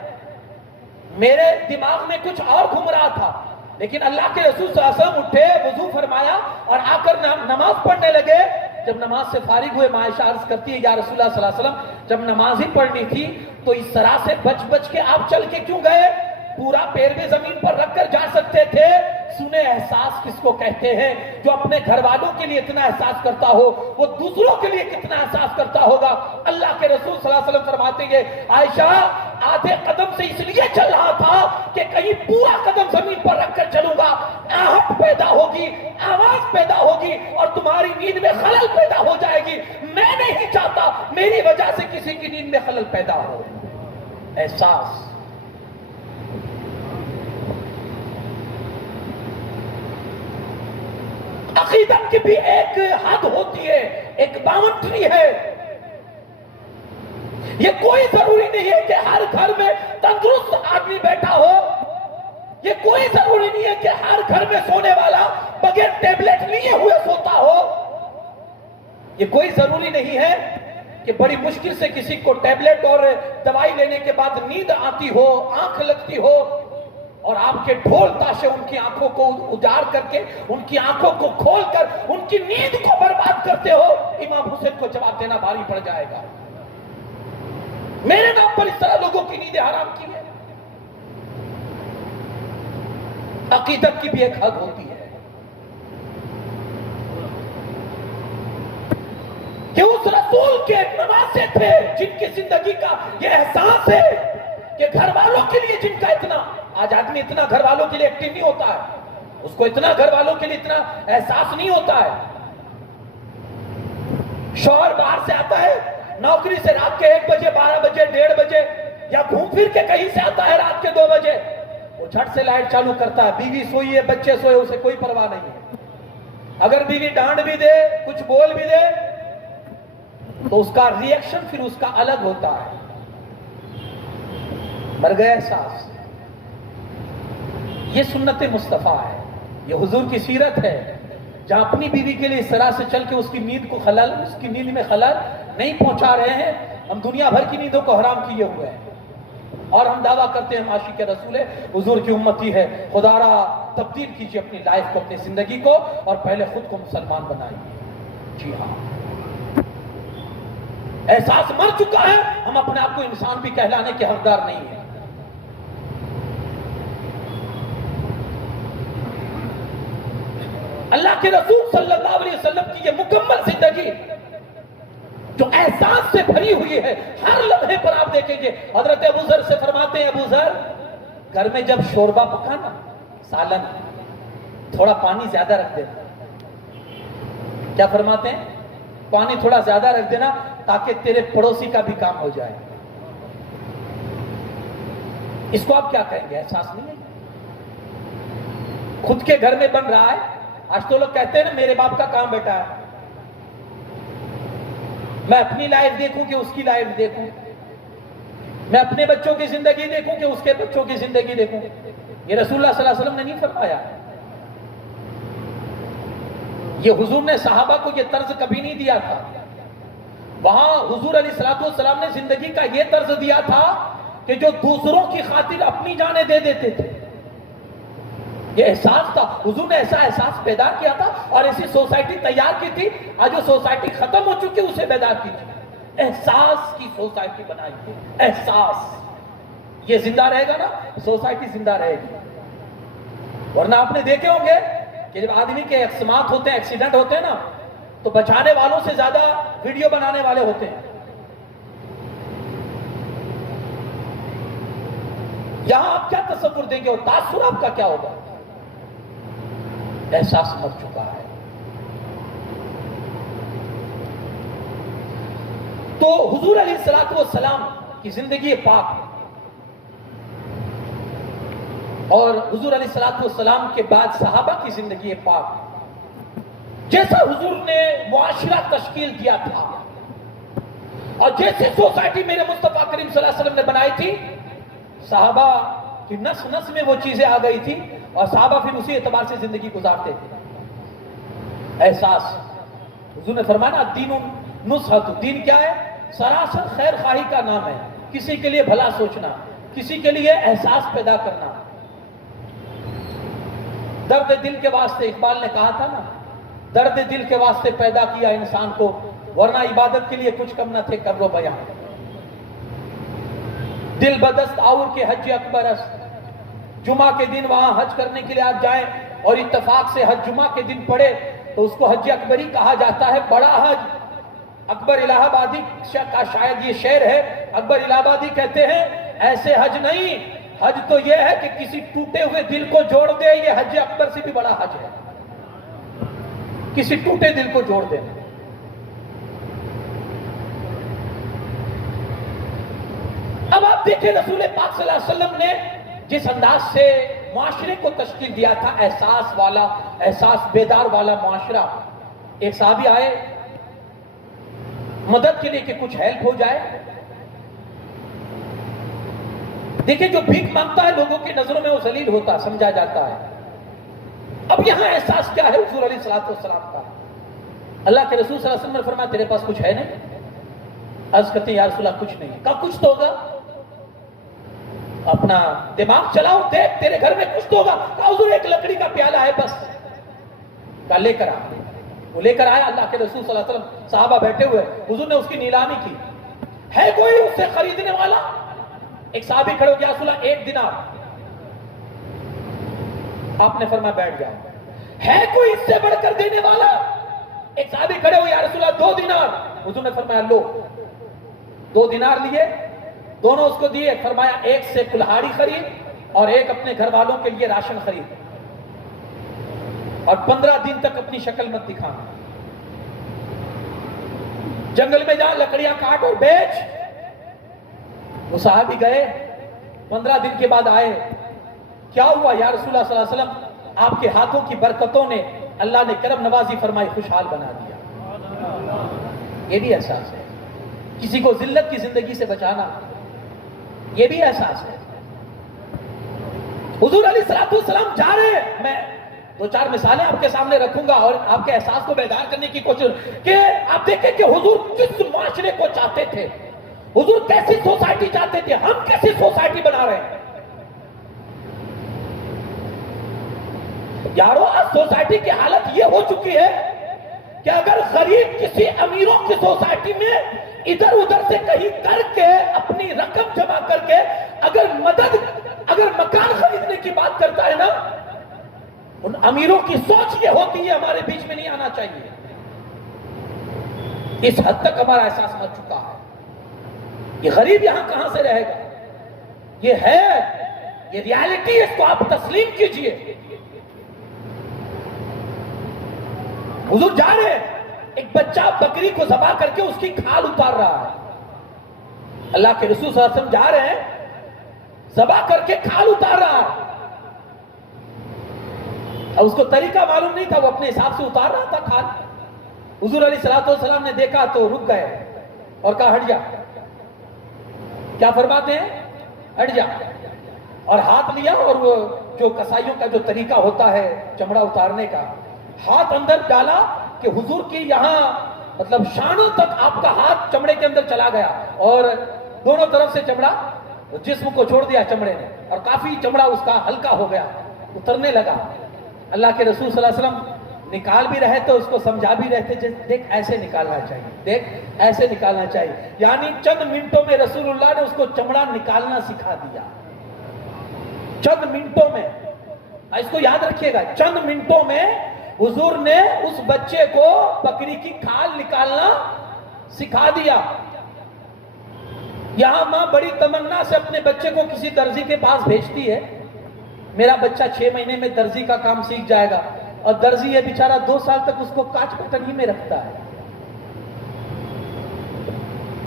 میرے دماغ میں کچھ اور گھوم رہا تھا، لیکن اللہ کے رسول صلی اللہ علیہ وسلم اٹھے، وضو فرمایا اور آ کر نماز پڑھنے لگے۔ جب نماز سے فارغ ہوئے عائشہ عرض کرتی ہے یا رسول اللہ صلی اللہ علیہ وسلم جب نماز ہی پڑھنی تھی تو اس طرح سے بچ بچ کے آپ چل کے کیوں گئے؟ پورا پیر بھی زمین پر رکھ کر جا سکتے تھے۔ سنے احساس کس کو کہتے ہیں؟ جو اپنے گھر والوں کے لیے اتنا احساس کرتا ہو وہ دوسروں کے لیے کتنا احساس کرتا ہوگا۔ اللہ کے رسول صلی اللہ علیہ وسلم فرماتے ہیں عائشہ آدھے قدم سے اس لیے چل رہا تھا کہ کہیں پورا قدم زمین پر رکھ کر چلوں گا، آہٹ پیدا ہوگی، آواز پیدا ہوگی اور تمہاری نیند میں خلل پیدا ہو جائے گی۔ میں نہیں چاہتا میری وجہ سے کسی کی نیند میں خلل پیدا ہو۔ احساس، عقیدت کی بھی ایک حد ہوتی ہے، ایک باؤنڈری ہے۔ یہ کوئی ضروری نہیں ہے کہ ہر گھر میں تندرست آدمی بیٹھا ہو، یہ کوئی ضروری نہیں ہے کہ ہر گھر میں سونے والا بغیر ٹیبلٹ لیے ہوئے سوتا ہو، یہ کوئی ضروری نہیں ہے کہ بڑی مشکل سے کسی کو ٹیبلٹ اور دوائی لینے کے بعد نیند آتی ہو، آنکھ لگتی ہو اور آپ کے ڈھول تاشے ان کی آنکھوں کو اجاڑ کر کے، ان کی آنکھوں کو کھول کر ان کی نیند کو برباد کرتے ہو۔ امام حسین کو جواب دینا بھاری پڑ جائے گا، میرے نام پر اس طرح لوگوں کی نیندیں حرام کی ہے۔ عقیدت کی بھی ایک حد ہوتی ہے کہ اس رسول کے نواسے تھے جن کی زندگی کا یہ احساس ہے کہ گھر والوں کے لیے جن کا اتنا، آج آدمی اتنا گھر والوں کے لیے ایکٹیو نہیں ہوتا ہے، اس کو اتنا گھر والوں کے لیے اتنا احساس نہیں ہوتا ہے۔ شوہر باہر سے آتا ہے نوکری سے رات کے 1 بجے 12 بجے 1:30 بجے یا گھوم پھر کے کہیں سے آتا ہے رات کے 2 بجے، وہ جھٹ سے لائٹ چالو کرتا ہے، بیوی سوئی ہے بچے سوئے اسے کوئی پرواہ نہیں ہے۔ اگر بیوی ڈانٹ بھی دے کچھ بول بھی دے تو اس کا ری ایکشن پھر اس کا الگ ہوتا ہے۔ مر گیا احساس۔ یہ سنت مصطفیٰ ہے، یہ حضور کی سیرت ہے، جہاں اپنی بیوی کے لیے اس طرح سے چل کے اس کی نیند کو خلل، اس کی نیند میں خلل نہیں پہنچا رہے ہیں۔ ہم دنیا بھر کی نیندوں کو حرام کیے ہوئے ہیں اور ہم دعویٰ کرتے ہیں ہم عاشق رسول حضور کی امتی ہے۔ خدا را تبدیل کیجئے اپنی لائف کو، اپنی زندگی کو، اور پہلے خود کو مسلمان بنائیے۔ جی ہاں، احساس مر چکا ہے، ہم اپنے آپ کو انسان بھی کہلانے کے حقدار نہیں ہیں۔ اللہ کے رسول صلی اللہ علیہ وسلم کی یہ مکمل زندگی جو احساس سے بھری ہوئی ہے، ہر لمحے پر آپ دیکھیں گے۔ حضرت ابو ذر سے فرماتے ہیں ابو ذر گھر میں جب شوربہ پکانا، سالن، تھوڑا پانی زیادہ رکھ دینا۔ کیا فرماتے ہیں؟ پانی تھوڑا زیادہ رکھ دینا تاکہ تیرے پڑوسی کا بھی کام ہو جائے۔ اس کو آپ کیا کہیں گے؟ احساس نہیں ہے؟ خود کے گھر میں بن رہا ہے، آج تو لوگ کہتے ہیں نا میرے باپ کا کام بیٹا ہے، میں اپنی لائف دیکھوں کہ اس کی لائف دیکھوں، میں اپنے بچوں کی زندگی دیکھوں کہ اس کے بچوں کی زندگی دیکھوں۔ یہ رسول اللہ صلی اللہ علیہ وسلم نے نہیں فرمایا۔ یہ حضور نے صحابہ کو یہ طرز کبھی نہیں دیا تھا. وہاں حضور علیہ الصلوۃ والسلام نے زندگی کا یہ طرز دیا تھا کہ جو دوسروں کی خاطر اپنی جانیں دے دیتے تھے. یہ احساس تھا. حضور نے ایسا احساس پیدا کیا تھا اور ایسی سوسائٹی تیار کی تھی. آج جو سوسائٹی ختم ہو چکی اسے بیدار کیجیے. احساس کی سوسائٹی بنائی ہے. احساس یہ زندہ رہے گا نا, سوسائٹی زندہ رہے گی. ورنہ آپ نے دیکھے ہوں گے کہ جب آدمی کے اقسامات ہوتے ہیں, ایکسیڈنٹ ہوتے ہیں نا, تو بچانے والوں سے زیادہ ویڈیو بنانے والے ہوتے ہیں. یہاں آپ کیا تصور دیں گے اور تاثر آپ کا کیا ہوگا؟ احساس مر چکا ہے. تو حضور علیہ الصلوۃ والسلام کی زندگی پاک اور حضور علیہ الصلوۃ والسلام کے بعد صحابہ کی زندگی پاک, جیسا حضور نے معاشرہ تشکیل کیا تھا اور جیسے سوسائٹی میرے مصطفیٰ کریم صلی اللہ علیہ وسلم نے بنائی تھی, صحابہ کی نس نس میں وہ چیزیں آ گئی تھی اور صحابہ پھر اسی اعتبار سے زندگی گزارتے تھے. احساس. حضور نے فرمایا دین نصحت. دین کیا ہے؟ سراسر خیر خواہی کا نام ہے. کسی کے لیے بھلا سوچنا, کسی کے لیے احساس پیدا کرنا. درد دل کے واسطے اقبال نے کہا تھا نا, درد دل کے واسطے پیدا کیا انسان کو, ورنہ عبادت کے لیے کچھ کم نہ تھے کر لو بیان. دل بدست آور کے حج اکبر است. جمعہ کے دن وہاں حج کرنے کے لیے آپ جائیں اور اتفاق سے حج جمعہ کے دن پڑے تو اس کو حج اکبری کہا جاتا ہے, بڑا حج. اکبر الہ آبادی کا شاید یہ شعر ہے. اکبر الہ آبادی کہتے ہیں ایسے حج نہیں, حج تو یہ ہے کہ کسی ٹوٹے ہوئے دل کو جوڑ دے. یہ حج اکبر سے بھی بڑا حج ہے, کسی ٹوٹے دل کو جوڑ دے. اب آپ دیکھیں رسول پاک صلی اللہ علیہ وسلم نے جس انداز سے معاشرے کو تشکیل دیا تھا, احساس والا, احساس بیدار والا معاشرہ. ایک صحابی آئے مدد کے لیے کہ کچھ ہیلپ ہو جائے. دیکھیں جو بھیک مانگتا ہے لوگوں کی نظروں میں وہ ذلیل ہوتا, سمجھا جاتا ہے. اب یہاں احساس کیا ہے حضور علیہ الصلوۃ والسلام کا؟ اللہ کے رسول صلی اللہ علیہ وسلم نے فرمایا تیرے پاس کچھ ہے نہیں؟ عرض کرتے ہیں یا رسول اللہ کچھ نہیں. کہا کچھ تو ہوگا, اپنا دماغ چلاؤ, دیکھ تیرے گھر میں کچھ تو ہوگا. کہا حضور ایک لکڑی کا پیالہ ہے بس. کہا لے کر آ. وہ لے کر آیا. اللہ کے رسول صلی اللہ علیہ وسلم, صحابہ بیٹھے ہوئے, حضور نے اس کی نیلامی کی. ہے کوئی اس سے خریدنے والا؟ ایک صحابی کھڑے ہو گیا, رسول اللہ 1 دینار. آپ نے فرمایا بیٹھ جاؤ. ہے کوئی اس سے بڑھ کر دینے والا؟ ایک صحابی کھڑے ہو, یا رسول اللہ 2 دینار. حضور نے فرمایا لو. 2 دینار لیے, دونوں اس کو دیے. فرمایا ایک سے کلہاڑی خرید اور ایک اپنے گھر والوں کے لیے راشن خرید, اور 15 دن تک اپنی شکل مت دکھانا. جنگل میں جا لکڑیاں کاٹ اور بیچ. وہ صحابی گئے, 15 دن کے بعد آئے. کیا ہوا یا رسول اللہ صلی اللہ علیہ وسلم؟ آپ کے ہاتھوں کی برکتوں نے اللہ نے کرم نوازی فرمائی, خوشحال بنا دیا. یہ بھی احساس ہے. کسی کو ذلت کی زندگی سے بچانا, یہ بھی احساس ہے. حضور علیہ الصلوۃ والسلام جا رہے ہیں. میں 2-4 مثالیں آپ کے سامنے رکھوں گا اور آپ کے احساس کو بیدار کرنے کی کوشش کہ آپ دیکھیں کہ حضور کس معاشرے کو چاہتے تھے, حضور کیسی سوسائٹی چاہتے تھے, ہم کیسی سوسائٹی بنا رہے ہیں. یارو آج سوسائٹی کی حالت یہ ہو چکی ہے کہ اگر غریب کسی امیروں کی سوسائٹی میں ادھر ادھر سے کہیں کر کے اپنی رقم جمع کر کے اگر مکان خریدنے کی بات کرتا ہے نا, ان امیروں کی سوچ یہ ہوتی ہے ہمارے بیچ میں نہیں آنا چاہیے. اس حد تک ہمارا احساس مر چکا ہے. یہ غریب یہاں کہاں سے رہے گا؟ یہ ہے, یہ ریالٹی, اس کو آپ تسلیم کیجئے. حضور جا رہے ہیں, ایک بچہ بکری کو ذبح کر کے اس کی کھال اتار رہا ہے. اللہ کے رسول صلی اللہ علیہ وسلم جا رہے ہیں, ذبح کر کے کھال اتار رہا ہے. اب اس کو طریقہ معلوم نہیں تھا, وہ اپنے حساب سے اتار رہا تھا کھال. حضور علیہ الصلوۃ والسلام نے دیکھا تو رک گئے اور کہا ہٹ جا. کیا فرماتے ہیں؟ ہٹ جا. اور ہاتھ لیا اور وہ جو کسائیوں کا جو طریقہ ہوتا ہے چمڑا اتارنے کا, ہاتھ اندر ڈالا کہ حضور کی یہاں مطلب شانوں تک آپ کا ہاتھ چمڑے کے اندر چلا گیا، اور دونوں طرف سے چمڑا جسم کو چھوڑ دیا چمڑے نے، اور کافی چمڑا اس کا ہلکا ہو گیا، اترنے لگا۔ اللہ کے رسول صلی اللہ علیہ وسلم نکال بھی رہے تو اس کو سمجھا بھی رہتے، دیکھ ایسے نکالنا چاہیے، دیکھ ایسے نکالنا چاہیے، یعنی چند منٹوں میں رسول اللہ نے اس کو چمڑا نکالنا سکھا دیا، چند منٹوں میں۔ اس کو یاد رکھیے گا، چند منٹوں میں حضور نے اس بچے کو بکری کی کھال نکالنا سکھا دیا۔ یہاں ماں بڑی تمنا سے اپنے بچے کو کسی درزی کے پاس بھیجتی ہے، میرا بچہ 6 مہینے میں درزی کا کام سیکھ جائے گا، اور درزی یہ بیچارہ 2 سال تک اس کو کاچ پتن ہی میں رکھتا ہے۔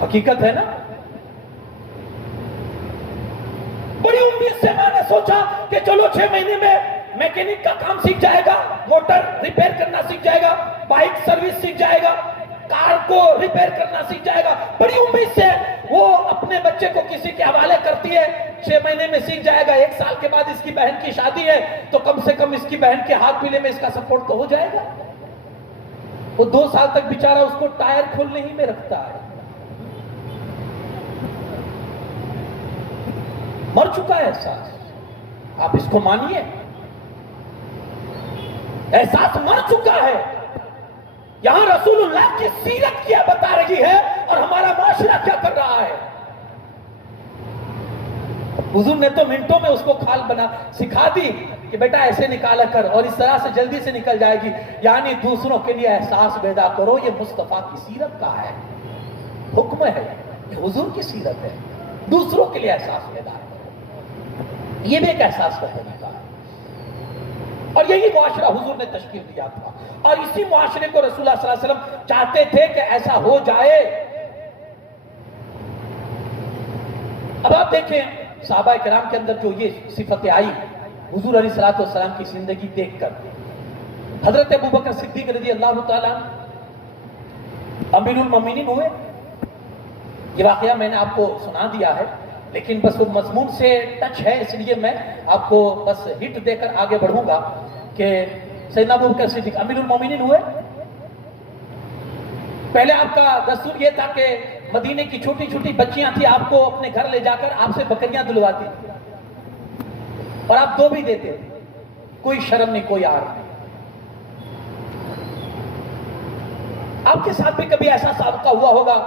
حقیقت ہے نا؟ بڑی امید سے میں نے سوچا کہ چلو 6 مہینے میں میکینک کا کام سیکھ جائے گا، موٹر ریپیئر کرنا سیکھ جائے گا، بائک سروس سیکھ جائے گا، کار کو ریپیئر کرنا سیکھ جائے گا۔ بڑی امید سے وہ اپنے بچے کو کسی کے حوالے کرتی ہے، 6 مہینے میں سیکھ جائے گا، 1 سال کے بعد اس کی بہن کی شادی ہے تو کم سے کم اس کی بہن کے ہاتھ پیلے میں اس کا سپورٹ تو ہو جائے گا۔ وہ 2 سال تک بیچارہ اس کو ٹائر کھولنے ہی میں رکھتا ہے، مر چکا ہے احساس۔ آپ اس کو مانیے، احساس مر چکا ہے۔ یہاں رسول اللہ کی سیرت کیا بتا رہی ہے اور ہمارا معاشرہ کیا کر رہا ہے۔ حضور نے تو منٹوں میں اس کو کھال بنا سکھا دی کہ بیٹا ایسے نکالا کر، اور اس طرح سے جلدی سے نکل جائے گی۔ یعنی دوسروں کے لیے احساس پیدا کرو، یہ مصطفیٰ کی سیرت کا ہے، حکم ہے، یہ حضور کی سیرت ہے۔ دوسروں کے لیے احساس پیدا کرو، یہ بھی ایک احساس کا طریقہ ہے، اور یہی معاشرہ حضور نے تشکیل دیا تھا، اور اسی معاشرے کو رسول اللہ صلی اللہ علیہ وسلم چاہتے تھے کہ ایسا ہو جائے۔ اب آپ دیکھیں صحابہ کرام کے اندر جو یہ صفتیں آئی حضور علیہ السلام کی زندگی دیکھ کر، حضرت ابوبکر صدیق رضی اللہ تعالیٰ امیر المومنین ہوئے۔ یہ واقعہ میں نے آپ کو سنا دیا ہے، لیکن بس وہ مضمون سے ٹچ ہے، اس لیے میں آپ کو بس ہٹ دے کر آگے بڑھوں گا کہ سیدنا ابوبکر صدیق امیر المومنین ہوئے۔ پہلے آپ کا دستور یہ تھا کہ مدینے کی چھوٹی چھوٹی بچیاں تھیں، آپ کو اپنے گھر لے جا کر آپ سے بکریاں دلواتی تھی، اور آپ دو بھی دیتے تھے، کوئی شرم نہیں، کوئی آر نہیں۔ آپ کے ساتھ بھی کبھی ایسا سابقہ ہوا ہوگا،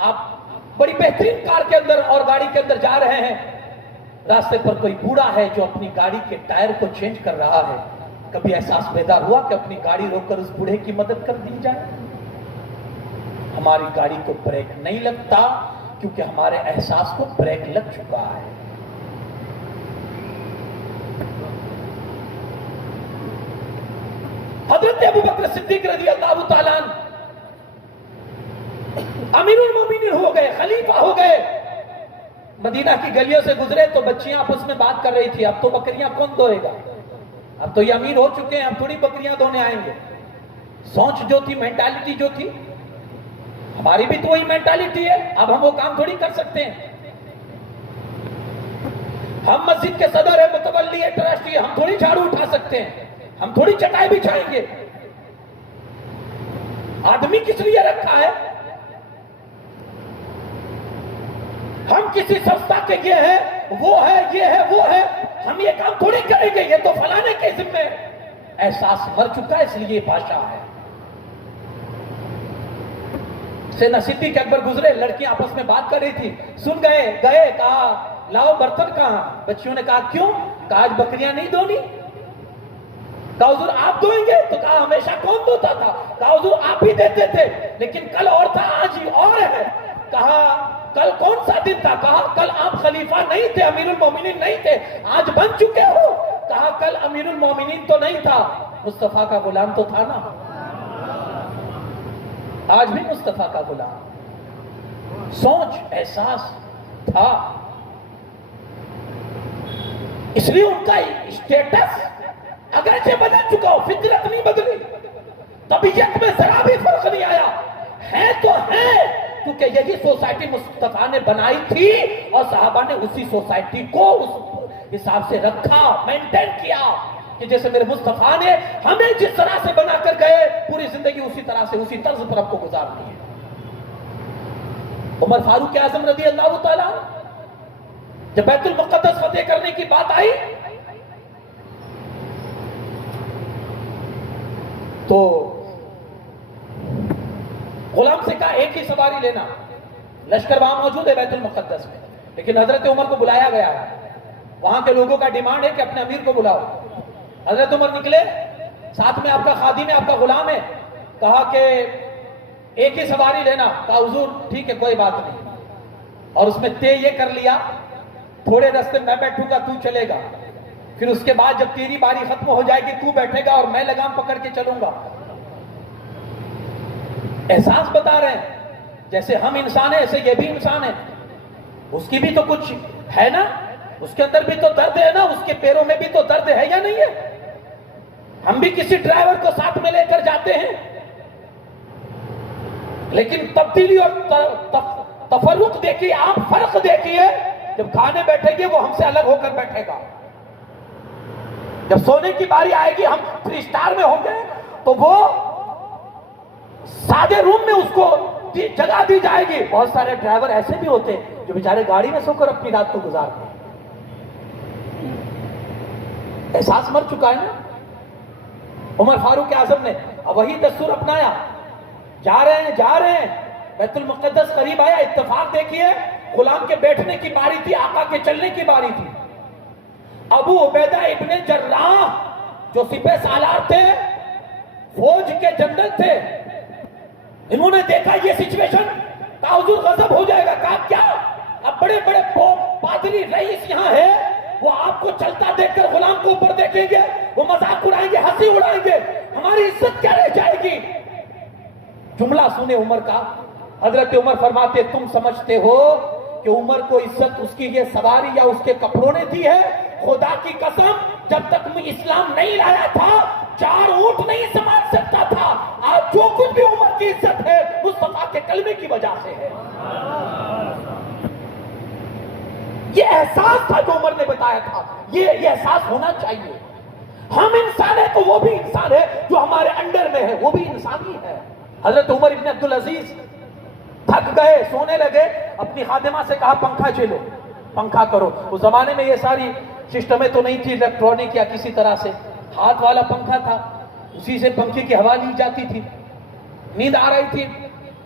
آپ بڑی بہترین کار کے اندر اور گاڑی کے اندر جا رہے ہیں، راستے پر کوئی بوڑھا ہے جو اپنی گاڑی کے ٹائر کو چینج کر رہا ہے، کبھی احساس پیدا ہوا کہ اپنی گاڑی روک کر اس بوڑھے کی مدد کر دی جائے؟ ہماری گاڑی کو بریک نہیں لگتا کیونکہ ہمارے احساس کو بریک لگ چکا ہے۔ حضرت ابوبکر صدیق رضی اللہ تعالیٰ امیر المومنین ہو گئے، خلیفہ ہو گئے۔ مدینہ کی گلیوں سے گزرے تو بچیاں آپس میں بات کر رہی تھی، اب تو بکریاں کون دھوئے گا، اب تو یہ امیر ہو چکے ہیں، اب تھوڑی بکریاں دھونے آئیں گے۔ سوچ جو تھی، مینٹالٹی جو تھی، ہماری بھی تو وہی مینٹالٹی ہے، اب ہم وہ کام تھوڑی کر سکتے ہیں۔ ہم مسجد کے صدر ہیں، متولی ہے، ٹرسٹی، ہم تھوڑی جھاڑو اٹھا سکتے ہیں، ہم تھوڑی چٹائی بچھائیں گے۔ آدمی کس لیے رکھا ہے؟ ہم کسی سنستھا کے یہ ہے، وہ ہے، یہ ہے، وہ ہے، ہم یہ کام تھوڑی کریں گے، یہ تو فلانے کے ذمہ ہے۔ احساس مر چکا ہے، اس لیے یہ بادشاہ ہے۔ سیدنا صدیق اکبر گزرے، لڑکیاں آپس میں بات کر رہی تھی، سن گئے، کہا لاؤ برتن کہاں؟ بچیوں نے کہا کیوں؟ کہا آج بکریاں نہیں دھونی؟ کہا حضور آپ دھوئیں گے؟ تو کہا ہمیشہ کون دھوتا تھا؟ کہا حضور آپ ہی دیتے تھے، لیکن کل اور تھا، آج ہی اور ہے۔ کہا کل کون سا دن تھا؟ کہا کل آپ خلیفہ نہیں تھے، امیر المومنین نہیں تھے، آج بن چکے ہو۔ کہا کل امیر المومنین تو نہیں تھا، مصطفیٰ کا غلام تو تھا نا، آج بھی مصطفیٰ کا غلام۔ سوچ، احساس تھا، اس لیے ان کا اسٹیٹس اگرچہ بدل چکا ہو، فطرت نہیں بدلی، طبیعت میں ذرا بھی فرق نہیں آیا، ہے تو ہے، کیونکہ یہی سوسائٹی مصطفیٰ نے بنائی تھی اور صحابہ نے اسی سوسائٹی کو اس حساب سے رکھا، مینٹین کیا۔ کہ جیسے میرے مصطفیٰ نے ہمیں جس طرح سے بنا کر گئے پوری زندگی اسی طرح سے اسی طرز پر آپ کو گزارنی ہے۔ عمر فاروق اعظم رضی اللہ تعالیٰ جب بیت المقدس فتح کرنے کی بات آئی تو غلام سے کہا ایک ہی سواری لینا، لشکر وہاں موجود ہے بیت المقدس میں، لیکن حضرت عمر کو بلایا گیا ہے، وہاں کے لوگوں کا ڈیمانڈ ہے کہ اپنے امیر کو بلاؤ۔ حضرت عمر نکلے، ساتھ میں آپ کا خادم ہے، آپ کا غلام ہے، کہا کہ ایک ہی سواری لینا، کہا حضور ٹھیک ہے کوئی بات نہیں، اور اس میں طے یہ کر لیا تھوڑے راستے میں بیٹھوں گا تو چلے گا، پھر اس کے بعد جب تیری باری ختم ہو جائے گی تو بیٹھے گا اور میں لگام پکڑ کے چلوں گا۔ احساس بتا رہے ہیں جیسے ہم انسان ہیں ایسے یہ بھی انسان ہے، اس کی بھی تو کچھ ہے نا، اس کے اندر بھی تو درد ہے نا، اس کے پیروں میں بھی تو درد ہے یا نہیں ہے؟ ہم بھی کسی ڈرائیور کو ساتھ میں لے کر جاتے ہیں، لیکن تبدیلی اور تفرق دیکھیے، آپ فرق دیکھیے، جب کھانے بیٹھے گے وہ ہم سے الگ ہو کر بیٹھے گا، جب سونے کی باری آئے گی ہم 3 اسٹار میں ہوں گے تو وہ سادے روم میں اس کو جگہ دی جائے گی۔ بہت سارے ڈرائیور ایسے بھی ہوتے ہیں جو بیچارے گاڑی میں سو کر اپنی رات کو گزارتے ہیں۔ احساس مر چکا ہے نا۔ عمر فاروق اعظم نے وہی دستور اپنایا، جا رہے ہیں بیت المقدس قریب آیا، اتفاق دیکھیے غلام کے بیٹھنے کی باری تھی، آقا کے چلنے کی باری تھی۔ ابو عبیدہ ابن جراح جو سپہ سالار تھے، فوج کے جنرل تھے، انہوں نے دیکھا یہ سچویشن، کہا حضور غضب ہو جائے گا، کہا کیا؟ اب بڑے بڑے پادری رئیس یہاں ہے، وہ آپ کو چلتا دیکھ کر غلام کو اوپر دیکھیں گے، وہ مذاق اڑائیں گے، ہنسی اڑائیں گے، ہماری عزت کیا رہ جائے گی؟ جملہ سنے عمر کا، حضرت عمر فرماتے تم سمجھتے ہو کہ عمر کو عزت اس کی یہ سواری یا اس کے کپڑوں نے دی ہے؟ خدا کی قسم جب تک میں اسلام نہیں لایا تھا 4 اونٹ نہیں سنبھال سکتا تھا، آج جو کچھ بھی عمر کی عزت ہے مصطفیٰ کے کلمے کی وجہ سے ہے۔ یہ احساس تھا جو عمر نے بتایا تھا، یہ احساس ہونا چاہیے۔ ہم انسان ہیں تو وہ بھی انسان ہے، جو ہمارے انڈر میں ہے وہ بھی انسان ہی ہے۔ حضرت عمر ابن عبدالعزیز تھک گئے، سونے لگے، اپنی خادمہ سے کہا پنکھا چلو، پنکھا کرو۔ اس زمانے میں یہ ساری سسٹمیں تو نہیں تھی الیکٹرانک یا کسی طرح سے، ہاتھ والا پنکھا تھا، اسی سے پنکھے کی ہوا لی جاتی تھی۔ نیند آ رہی تھی،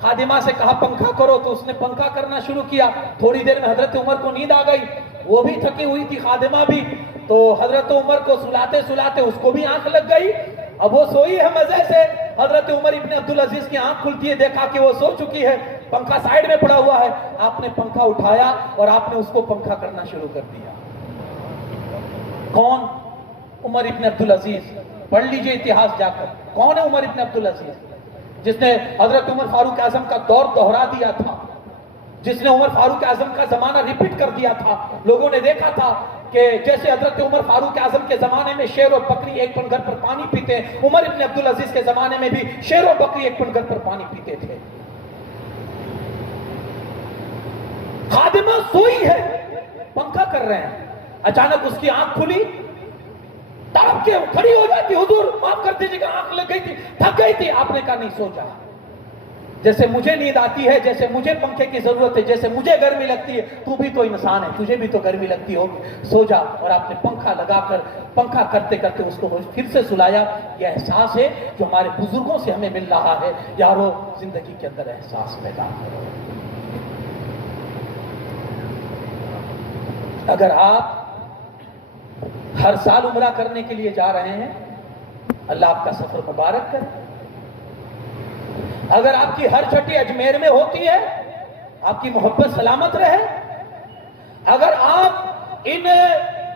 خادمہ سے کہا پنکھا کرو، تو اس نے پنکھا کرنا شروع کیا۔ تھوڑی دیر میں حضرت عمر کو نیند آ گئی، وہ بھی تھکی ہوئی تھی، خادمہ بھی، تو حضرت عمر کو سلاتے سلاتے اس کو بھی آنکھ لگ گئی۔ اب وہ سوئی ہے مزے سے، حضرت عمر ابن عبدالعزیز کی آنکھ کھلتی ہے، دیکھا کہ وہ سو چکی ہے، پنکھا سائیڈ میں پڑا ہوا ہے۔ آپ نے پنکھا اٹھایا اور آپ نے اس کو پنکھا کرنا شروع کر دیا۔ کون؟ عمر ابن عبدالعزیز۔ پڑھ لیجئے اتہاس جا کر، کون ہے عمر ابن عبدالعزیز؟ جس نے حضرت عمر فاروق اعظم کا دور دہرا دیا تھا، جس نے عمر فاروق اعظم کا زمانہ ریپیٹ کر دیا تھا۔ لوگوں نے دیکھا تھا کہ جیسے حضرت عمر فاروق اعظم کے زمانے میں شیر اور بکری ایک پن گھر پر پانی پیتے ہیں، عمر ابن عبدالعزیز کے زمانے میں بھی شیر اور بکری ایک پن گھر پر پانی پیتے تھے۔ خادمہ سوئی ہے، پنکھا کر رہے ہیں، اچانک اس کی آنکھ کھلی، تڑپ کے کھڑی ہو جاتی، حضور معاف کر دیجیے گا آنکھ لگ گئی تھی، تھک گئی تھی۔ آپ نے کہا نہیں، سو جا، جیسے مجھے نیند آتی ہے، جیسے مجھے پنکھے کی ضرورت ہے، جیسے مجھے گرمی لگتی ہے، تو بھی تو انسان ہے، تجھے بھی تو گرمی لگتی ہوگی، سو جا۔ اور آپ نے پنکھا لگا کر، پنکھا کرتے کرتے اس کو پھر سے سلایا۔ یہ احساس ہے جو ہمارے بزرگوں سے ہمیں مل رہا ہے۔ یارو زندگی کے اندر احساس پیدا کرو۔ اگر آپ ہر سال عمرہ کرنے کے لیے جا رہے ہیں، اللہ آپ کا سفر مبارک کرے۔ اگر آپ کی ہر چھٹی اجمیر میں ہوتی ہے، آپ کی محبت سلامت رہے۔ اگر آپ ان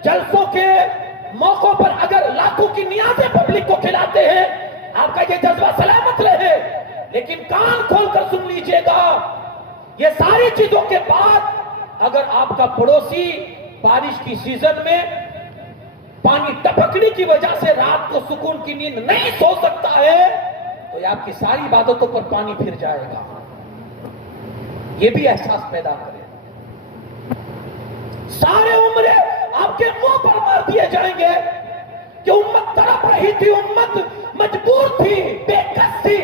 جلسوں کے موقعوں پر اگر لاکھوں کی نیازیں پبلک کو کھلاتے ہیں، آپ کا یہ جذبہ سلامت رہے۔ لیکن کان کھول کر سن لیجئے گا، یہ ساری چیزوں کے بعد اگر آپ کا پڑوسی بارش کی سیزن میں پانی ٹپکنے کی وجہ سے رات کو سکون کی نیند نہیں سو سکتا ہے، تو یہ آپ کی ساری عبادتوں پر پانی پھر جائے گا۔ یہ بھی احساس پیدا کرے۔ سارے عمرے آپ کے منہ پر مار دیے جائیں گے، کہ امت تڑپ رہی تھی، امت مجبور تھی، بے کس تھی،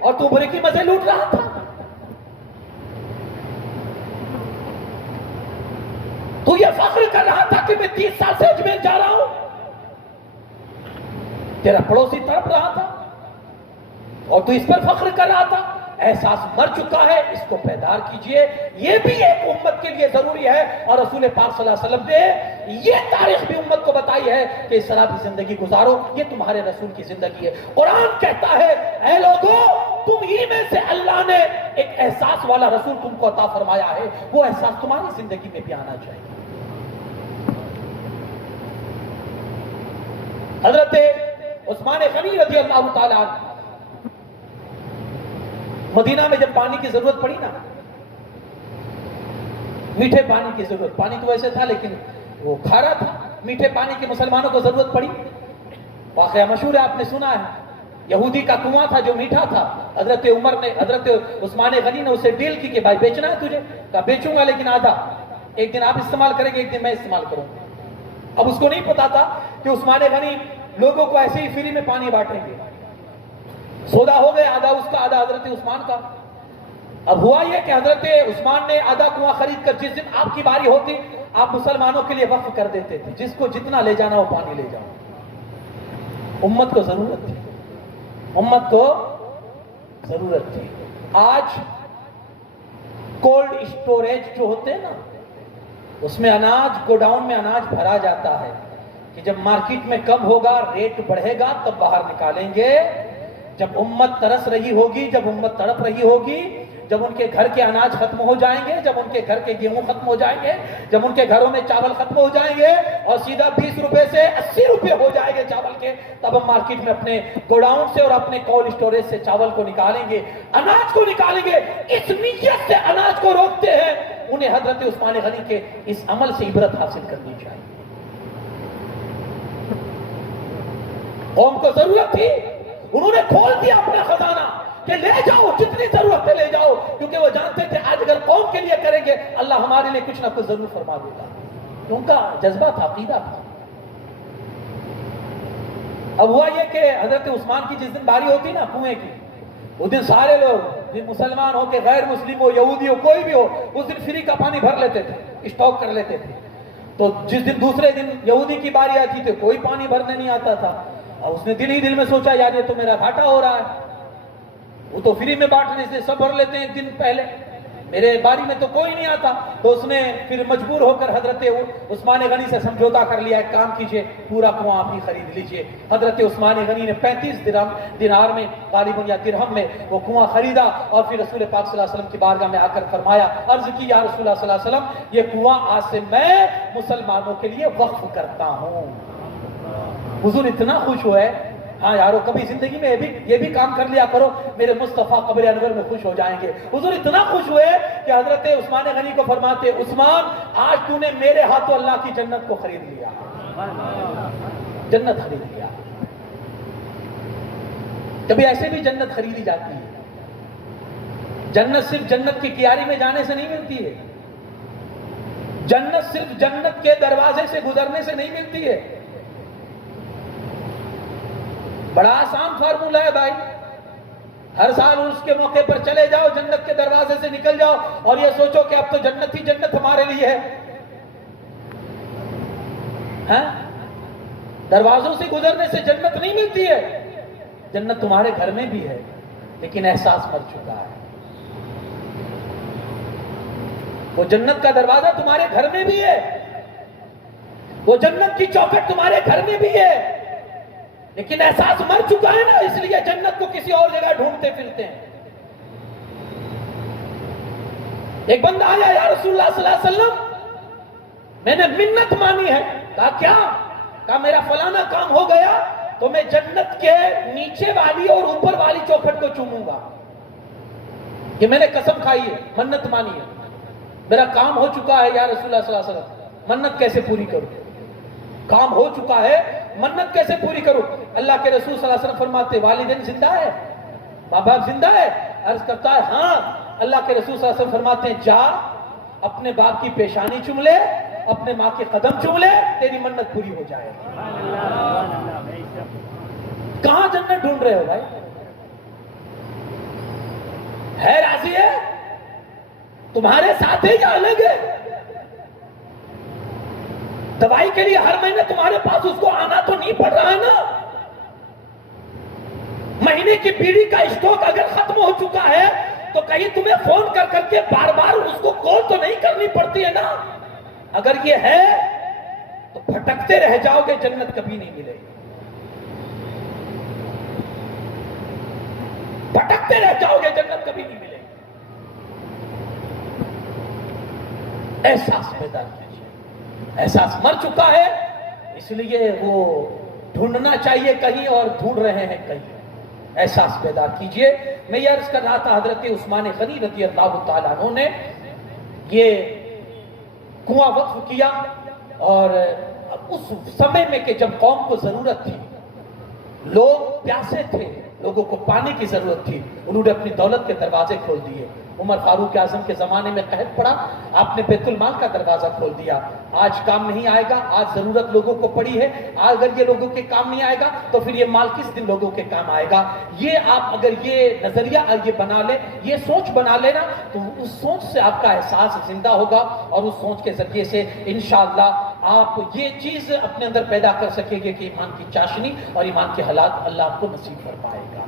اور تو برے کی مزے لوٹ رہا تھا. تو یہ فخر کر رہا تھا کہ میں 30 سال سے اجمیر جا رہا ہوں. تیرا پڑوسی تڑپ رہا تھا اور تو اس پر فخر کر رہا تھا. احساس مر چکا ہے، اس کو بیدار کیجئے. یہ بھی ایک امت کے لیے ضروری ہے، اور رسول پاک صلی اللہ علیہ وسلم نے یہ تاریخ بھی امت کو بتائی ہے کہ اس طرح بھی زندگی گزارو. یہ تمہارے رسول کی زندگی ہے. قرآن کہتا ہے اے لوگو، تم ہی میں سے اللہ نے ایک احساس والا رسول تم کو عطا فرمایا ہے، وہ احساس تمہاری زندگی میں بھی آنا چاہیے. حضرت عثمان غنی رضی اللہ تعالیٰ عنہ مدینہ میں جب پانی کی ضرورت پڑی نا، میٹھے پانی کی ضرورت، پانی تو ویسے تھا لیکن وہ کھارا تھا، میٹھے پانی کی مسلمانوں کو ضرورت پڑی. واقعہ مشہور ہے، آپ نے سنا ہے. یہودی کا کنواں تھا جو میٹھا تھا. حضرت عثمان غنی نے اسے ڈیل کی کہ بھائی بیچنا ہے تجھے؟ کہا بیچوں گا لیکن آدھا، ایک دن آپ استعمال کریں گے، ایک دن میں استعمال کروں گا. اب اس کو نہیں پتا تھا کہ عثمان غنی لوگوں کو ایسے ہی فری میں پانی بانٹیں گے. سودا ہو گیا، آدھا اس کا آدھا حضرت عثمان کا. اب ہوا یہ کہ حضرت عثمان نے آدھا کنواں خرید کر جس دن آپ کی باری ہوتی آپ مسلمانوں کے لیے وقف کر دیتے تھے، جس کو جتنا لے جانا وہ پانی لے جاؤ. امت کو ضرورت تھی، امت کو ضرورت تھی. آج کولڈ اسٹوریج جو ہوتے ہیں نا، اس میں اناج، گوڈاؤن میں اناج بھرا جاتا ہے کہ جب مارکیٹ میں کم ہوگا، ریٹ بڑھے گا، تب باہر نکالیں گے. جب امت ترس رہی ہوگی، جب امت تڑپ رہی ہوگی، جب ان کے گھر کے اناج ختم ہو جائیں گے، جب ان کے گھر کے گیہوں ختم ہو جائیں گے، جب ان کے گھروں میں چاول ختم ہو جائیں گے اور سیدھا 20 روپے سے 80 روپے ہو جائیں گے چاول کے، تب ہم مارکیٹ میں اپنے گوڈاؤن سے اور اپنے کولڈ اسٹوریج سے چاول کو نکالیں گے، اناج کو نکالیں گے. اس نیت سے اناج کو روکتے ہیں. انہیں حضرت عثمان غنی کے اس عمل سے عبرت حاصل کرنی چاہیے. قوم کو ضرورت تھی، انہوں نے کھول دیا اپنا خزانہ کہ لے جاؤ، جتنی ضرورت ہے لے جاؤ، کیونکہ وہ جانتے تھے آج اگر قوم کے لیے کریں گے اللہ ہمارے لیے کچھ نہ کچھ ضرور فرما دے گا. ان کا جذبہ تھا، عقیدہ تھا. اب ہوا یہ کہ حضرت عثمان کی جس دن باری ہوتی نا کنویں کی، اس دن سارے لوگ، مسلمان ہو کہ غیر مسلم ہو، یہودی ہو، کوئی بھی ہو، اس دن فری کا پانی بھر لیتے تھے، اسٹاک کر لیتے تھے. تو جس دن دوسرے دن یہودی کی باری آتی تھی کوئی پانی بھرنے نہیں آتا تھا. اور اس نے دل ہی دل میں سوچا یار یہ تو میرا گھاٹا ہو رہا ہے، وہ تو فری میں بانٹنے سے سب بھر لیتے ہیں ایک دن پہلے، میرے باری میں تو کوئی نہیں آتا. تو اس نے پھر مجبور ہو کر حضرت عثمان غنی سے سمجھوتا کر لیا، ایک کام کیجئے پورا کنواں آپ ہی خرید لیجئے. حضرت عثمان غنی نے 35 دینار میں غالباً یا درہم میں وہ کنواں خریدا اور پھر رسول پاک صلی اللہ علیہ وسلم کی بارگاہ میں آ کر فرمایا، عرض کی یا رسول اللہ صلی اللہ علیہ وسلم یہ کنواں آج سے میں مسلمانوں کے لیے وقف کرتا ہوں. حضور اتنا خوش ہوئے. ہاں یارو کبھی زندگی میں یہ بھی کام کر لیا کرو، میرے مصطفیٰ قبر انور میں خوش ہو جائیں گے. حضور اتنا خوش ہوئے کہ حضرت عثمان غنی کو فرماتے، عثمان آج تو نے میرے ہاتھوں اللہ کی جنت کو خرید لیا، جنت خرید لیا. کبھی ایسے بھی جنت خریدی جاتی ہے. جنت صرف جنت کی کیاری میں جانے سے نہیں ملتی ہے، جنت صرف جنت کے دروازے سے گزرنے سے نہیں ملتی ہے. بڑا آسان فارمولہ ہے بھائی. ہر سال اس کے موقع پر چلے جاؤ، جنت کے دروازے سے نکل جاؤ اور یہ سوچو کہ اب تو جنت ہی جنت ہمارے لیے ہے. ہاں دروازوں سے گزرنے سے جنت نہیں ملتی ہے. جنت تمہارے گھر میں بھی ہے لیکن احساس مر چکا ہے. وہ جنت کا دروازہ تمہارے گھر میں بھی ہے، وہ جنت کی چوکھٹ تمہارے گھر میں بھی ہے، لیکن احساس مر چکا ہے نا، اس لیے جنت کو کسی اور جگہ ڈھونڈتے پھرتے ہیں. ایک بندہ آیا، یا رسول اللہ صلی اللہ علیہ وسلم میں نے منت مانی ہے. کہا کیا؟ کہا میرا فلانا کام ہو گیا تو میں جنت کے نیچے والی اور اوپر والی چوکھٹ کو چوموں گا. کہ میں نے قسم کھائی ہے، منت مانی ہے، میرا کام ہو چکا ہے یا رسول اللہ صلی اللہ علیہ وسلم، منت کیسے پوری کروں؟ کام ہو چکا ہے، منت کیسے پوری کروں؟ اللہ کے رسول صلی اللہ علیہ وسلم فرماتے والدین زندہ ہے، ماں باپ زندہ ہے؟ عرض کرتا ہے ہاں. اللہ کے رسول صلی اللہ علیہ وسلم فرماتے ہیں جا اپنے باپ کی پیشانی چوم لے، اپنے ماں کے قدم چوم لے، تیری منت پوری ہو جائے. کہاں جنت ڈھونڈ رہے ہو بھائی؟ ہے راضی ہے تمہارے ساتھ ہے یا الگ ہے؟ دوائی کے لیے ہر مہینے تمہارے پاس اس کو آنا تو نہیں پڑ رہا ہے نا؟ مہینے کی بیڑی کا اسٹاک اگر ختم ہو چکا ہے تو کہیں تمہیں فون کر کر کے بار بار اس کو کال تو نہیں کرنی پڑتی ہے نا؟ اگر یہ ہے تو بھٹکتے رہ جاؤ گے، جنت کبھی نہیں ملے گی، بھٹکتے رہ جاؤ گے، جنت کبھی نہیں ملے گی۔ احساس پیدا کیجیے، احساس مر چکا ہے اس لیے وہ ڈھونڈنا چاہیے کہیں اور ڈھونڈ رہے ہیں کہیں۔ احساس پیدا کیجیے۔ میں یہ عرض کر رہا تھا، حضرت عثمان غنی رضی اللہ تعالیٰ عنہ نے یہ کنواں وقف کیا، اور اس سمے میں کہ جب قوم کو ضرورت تھی، لوگ پیاسے تھے، لوگوں کو پانی کی ضرورت تھی، انہوں نے اپنی دولت کے دروازے کھول دیے۔ عمر فاروق اعظم کے زمانے میں قحط پڑا، آپ نے بیت المال کا دروازہ کھول دیا۔ آج کام نہیں آئے گا، آج ضرورت لوگوں کو پڑی ہے، اگر یہ لوگوں کے کام نہیں آئے گا تو پھر یہ مال کس دن لوگوں کے کام آئے گا؟ یہ آپ اگر یہ نظریہ یہ بنا لیں، یہ سوچ بنا لینا، تو اس سوچ سے آپ کا احساس زندہ ہوگا، اور اس سوچ کے ذریعے سے انشاءاللہ آپ یہ چیز اپنے اندر پیدا کر سکیں گے کہ ایمان کی چاشنی اور ایمان کے حالات اللہ آپ کو نصیب فرمائے گا۔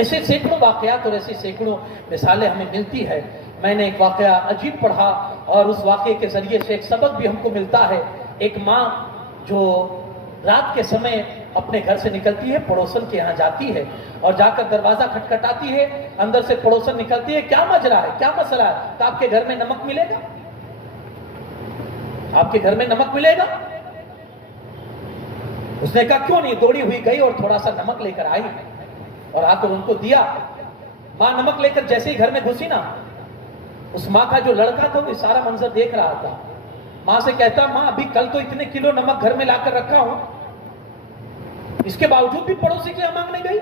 ایسے سینکڑوں واقعات اور ایسی سینکڑوں مثالیں ہمیں ملتی ہے۔ میں نے ایک واقعہ عجیب پڑھا، اور اس واقعے کے ذریعے سے ایک سبق بھی ہم کو ملتا ہے۔ ایک ماں جو رات کے سمے اپنے گھر سے نکلتی ہے، پڑوسن کے یہاں جاتی ہے، اور جا کر دروازہ کھٹکھٹاتی ہے، اندر سے پڑوسن نکلتی ہے، کیا ماجرا ہے، کیا مسئلہ ہے؟ تو آپ کے گھر میں نمک ملے گا؟ آپ کے گھر میں نمک ملے گا؟ اس نے کہا کیوں نہیں، دوڑی ہوئی گئی اور تھوڑا سا نمک لے کر آئی اور آ کر ان کو دیا۔ ماں نمک لے کر جیسے ہی گھر میں گھسی نا، اس ماں کا جو لڑکا تھا وہ سارا منظر دیکھ رہا تھا۔ ماں سے کہتا، ماں ابھی کل تو اتنے کلو نمک گھر میں لا کر رکھا ہوں، اس کے باوجود بھی پڑوسی کے یہاں مانگنے گئی؟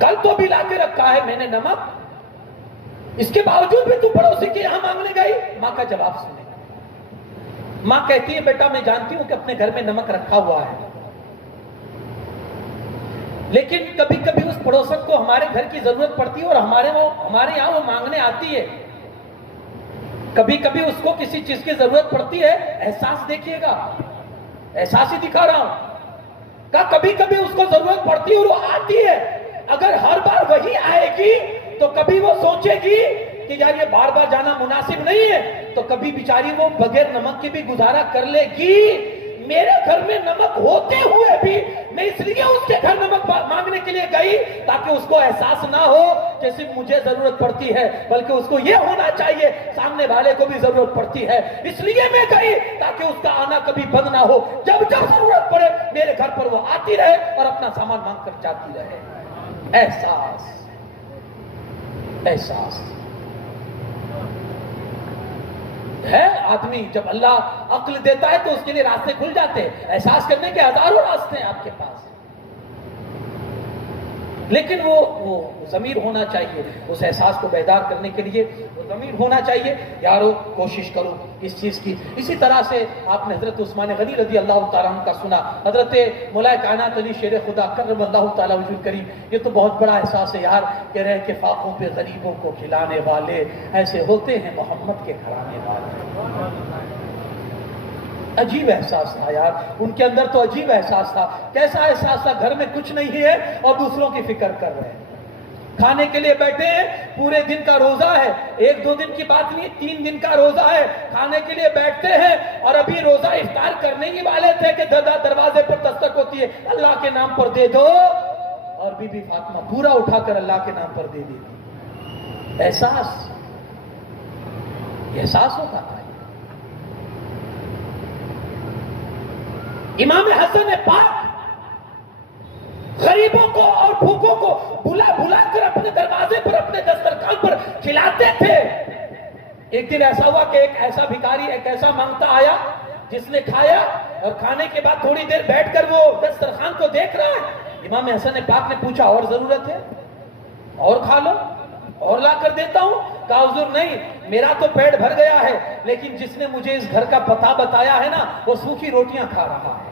کل تو بھی لا کے رکھا ہے میں نے نمک، اس کے باوجود بھی تو پڑوسی کے یہاں مانگنے گئی؟ ماں کا جواب سنے۔ ماں کہتی ہے، بیٹا میں جانتی ہوں کہ اپنے گھر میں نمک رکھا ہوا ہے، لیکن کبھی کبھی اس پڑوسن کو ہمارے گھر کی ضرورت پڑتی ہے اور ہمارے یہاں وہ مانگنے آتی ہے، کبھی کبھی اس کو کسی چیز کی ضرورت پڑتی ہے، احساس دیکھیے گا، احساس ہی دکھا رہا ہوں، کہ کبھی کبھی اس کو ضرورت پڑتی ہے اور وہ آتی ہے۔ اگر ہر بار وہی آئے گی تو کبھی وہ سوچے گی کہ یار یہ بار بار جانا مناسب نہیں ہے، تو کبھی بیچاری وہ بغیر نمک کے بھی گزارا کر لے گی۔ میرے گھر میں نمک ہوتے ہوئے بھی میں اس لیے اس کے گھر نمک مانگنے کے لیے گئی تاکہ اس کو احساس نہ ہو کہ صرف مجھے ضرورت پڑتی ہے، بلکہ اس کو یہ ہونا چاہیے سامنے والے کو بھی ضرورت پڑتی ہے، اس لیے میں گئی تاکہ اس کا آنا کبھی بند نہ ہو، جب جب ضرورت پڑے میرے گھر پر وہ آتی رہے اور اپنا سامان مانگ کر جاتی رہے۔ احساس، احساس ہے۔ آدمی جب اللہ عقل دیتا ہے تو اس کے لیے راستے کھل جاتے ہیں، احساس کرنے کے ہزاروں راستے ہیں آپ کے پاس، لیکن وہ ضمیر ہونا چاہیے، اس احساس کو بیدار کرنے کے لیے وہ ضمیر ہونا چاہیے۔ یارو کوشش کرو اس چیز کی۔ اسی طرح سے آپ نے حضرت عثمان غنی رضی اللہ تعالیٰ عنہ کا سنا، حضرت مولا کائنات علی شیر خدا کرم اللہ تعالیٰ وجہ کریم، یہ تو بہت بڑا احساس ہے یار، کہ رہ کے فاقوں پہ غریبوں کو کھلانے والے ایسے ہوتے ہیں محمد کے گھرانے والے۔ عجیب احساس تھا یار، ان کے اندر تو عجیب احساس تھا۔ کیسا احساس تھا؟ گھر میں کچھ نہیں ہے اور دوسروں کی فکر کر رہے ہیں، کھانے کے لیے بیٹھے ہیں، پورے دن کا روزہ ہے، 1-2 دن کی بات نہیں، 3 دن کا روزہ ہے، کھانے کے لیے بیٹھتے ہیں اور ابھی روزہ افطار کرنے ہی والے تھے کہ دروازے پر دستک ہوتی ہے، اللہ کے نام پر دے دو، اور بی بی فاطمہ پورا اٹھا کر اللہ کے نام پر دے دیتی۔ احساس، یہ احساس ہوتا تھا۔ امام حسن پاک غریبوں کو اور بھوکوں کو بلا بلا کر اپنے دروازے پر، اپنے دسترخوان پر کھلاتے تھے۔ ایک دن ایسا ہوا کہ ایک ایسا بھکاری، ایک ایسا مانگتا آیا جس نے کھایا اور کھانے کے بعد تھوڑی دیر بیٹھ کر وہ دسترخوان کو دیکھ رہا ہے۔ امام حسن پاک نے پوچھا، اور ضرورت ہے؟ اور کھا لو، اور لا کر دیتا ہوں۔ کہا حضور نہیں، میرا تو پیٹ بھر گیا ہے، لیکن جس نے مجھے اس گھر کا پتہ بتایا ہے نا وہ سوکھی روٹیاں کھا رہا ہے،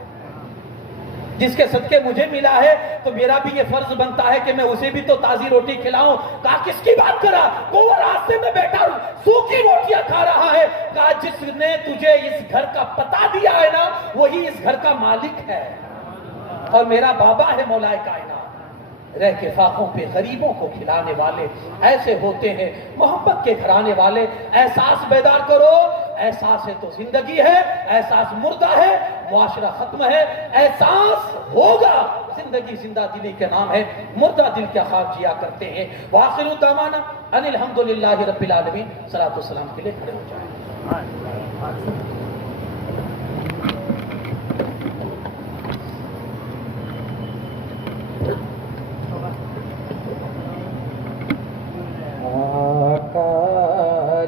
جس کے صدقے مجھے ملا ہے تو میرا بھی یہ فرض بنتا ہے کہ میں اسے بھی تو تازی روٹی کھلاؤں۔ کہا کس کی بات کرا؟ وہ راستے میں بیٹھا سوکھی روٹیاں کھا رہا ہے۔ کہا جس نے تجھے اس گھر کا پتہ دیا ہے نا وہی اس گھر کا مالک ہے، اور میرا بابا ہے مولا کائنات۔ رہ کے فاقوں پہ غریبوں کو کھلانے والے ایسے ہوتے ہیں محبت کے گھرانے والے۔ احساس بیدار کرو، احساس ہے تو زندگی ہے، احساس مردہ ہے معاشرہ ختم ہے، احساس ہوگا زندگی زندہ دلی کے نام ہے، مردہ دل کیا خواب جیا کرتے ہیں۔ وآخر دعوانا ان الحمدللہ رب العالمین۔ صلاۃ والسلام کے لیے کھڑے ہو جائیں۔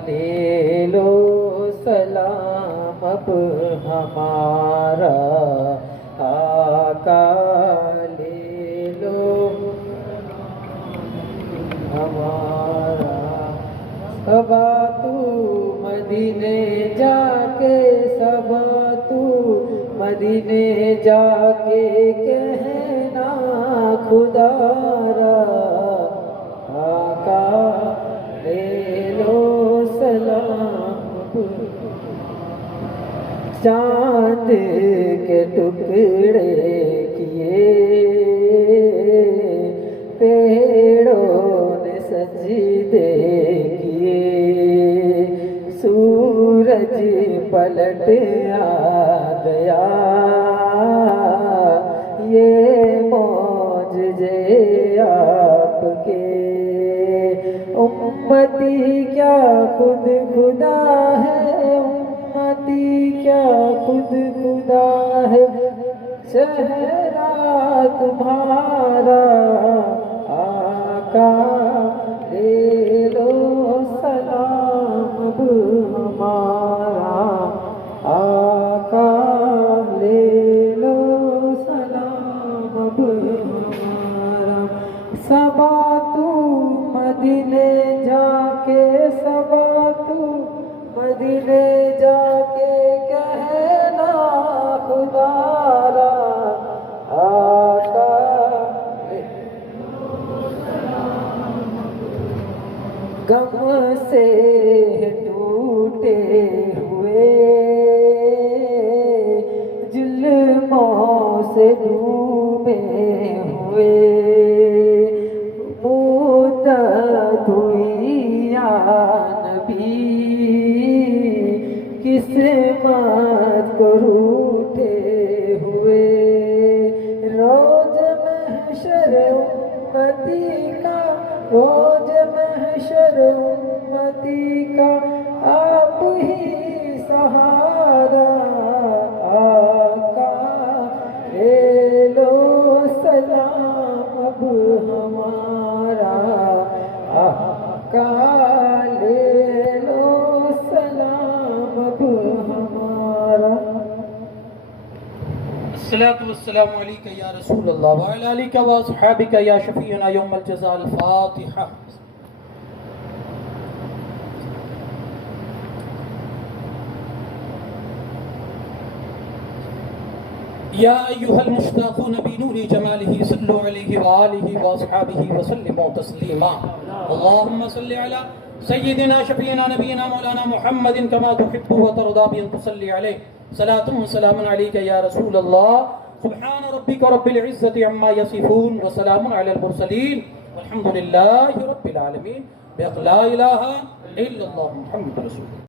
لے لو سلام اب ہمارا، آقا لے لو ہمارا، صبا تو مدینے جا کے، صبا تو مدینے جا کے کہنا خدا را، آقا لے لو سلام۔ چاند کے ٹکڑے کیے پیڑوں نے سجدے کیے، سورج پلٹ آ گیا، یہ معجزے آپ کے۔ امتی کیا خود خدا ہے، امتی کیا خود خدا ہے، چہرہ تمہارا، آقا لے لو سلام اب ہمارا، آقا لے لو سلام اب ہمارا۔ صبا تو مدینے جا کے، صبا تو مدینے جا کے کہنا خدا را، آقا غم سے ٹوٹے ہوئے، ظلموں سے ڈوبے ہوئے، مدت ہوئی یا نبی قسمت کو روٹے ہوئے، روز محشر امتی کا، روز محشر امتی کا آپ ہی سہارا، آقا لے لو سلام اب ہمارا، آقا لے لو سلام اب ہمارا۔ الصلاة والسلام علیک یا رسول اللہ وعلی آلک و اصحابک یا شفیعنا یوم الجزاء۔ الفاتحہ۔ یا ایہا المشتاقون بنور جمالہ صلوا علیہ وآلہ واصحابہ وسلموا تسلیما۔ اللہم صلی علی سیدنا شفیعنا نبینا مولانا محمد کما تحب وترضى بأن تصلی علیہ۔ صلاۃ وسلام علیک یا رسول اللہ۔ سبحان ربک رب العزة عما یصفون وسلام علی المرسلین والحمد للہ رب العالمین۔ بحق لا الہ الا اللہ محمد رسول اللہ۔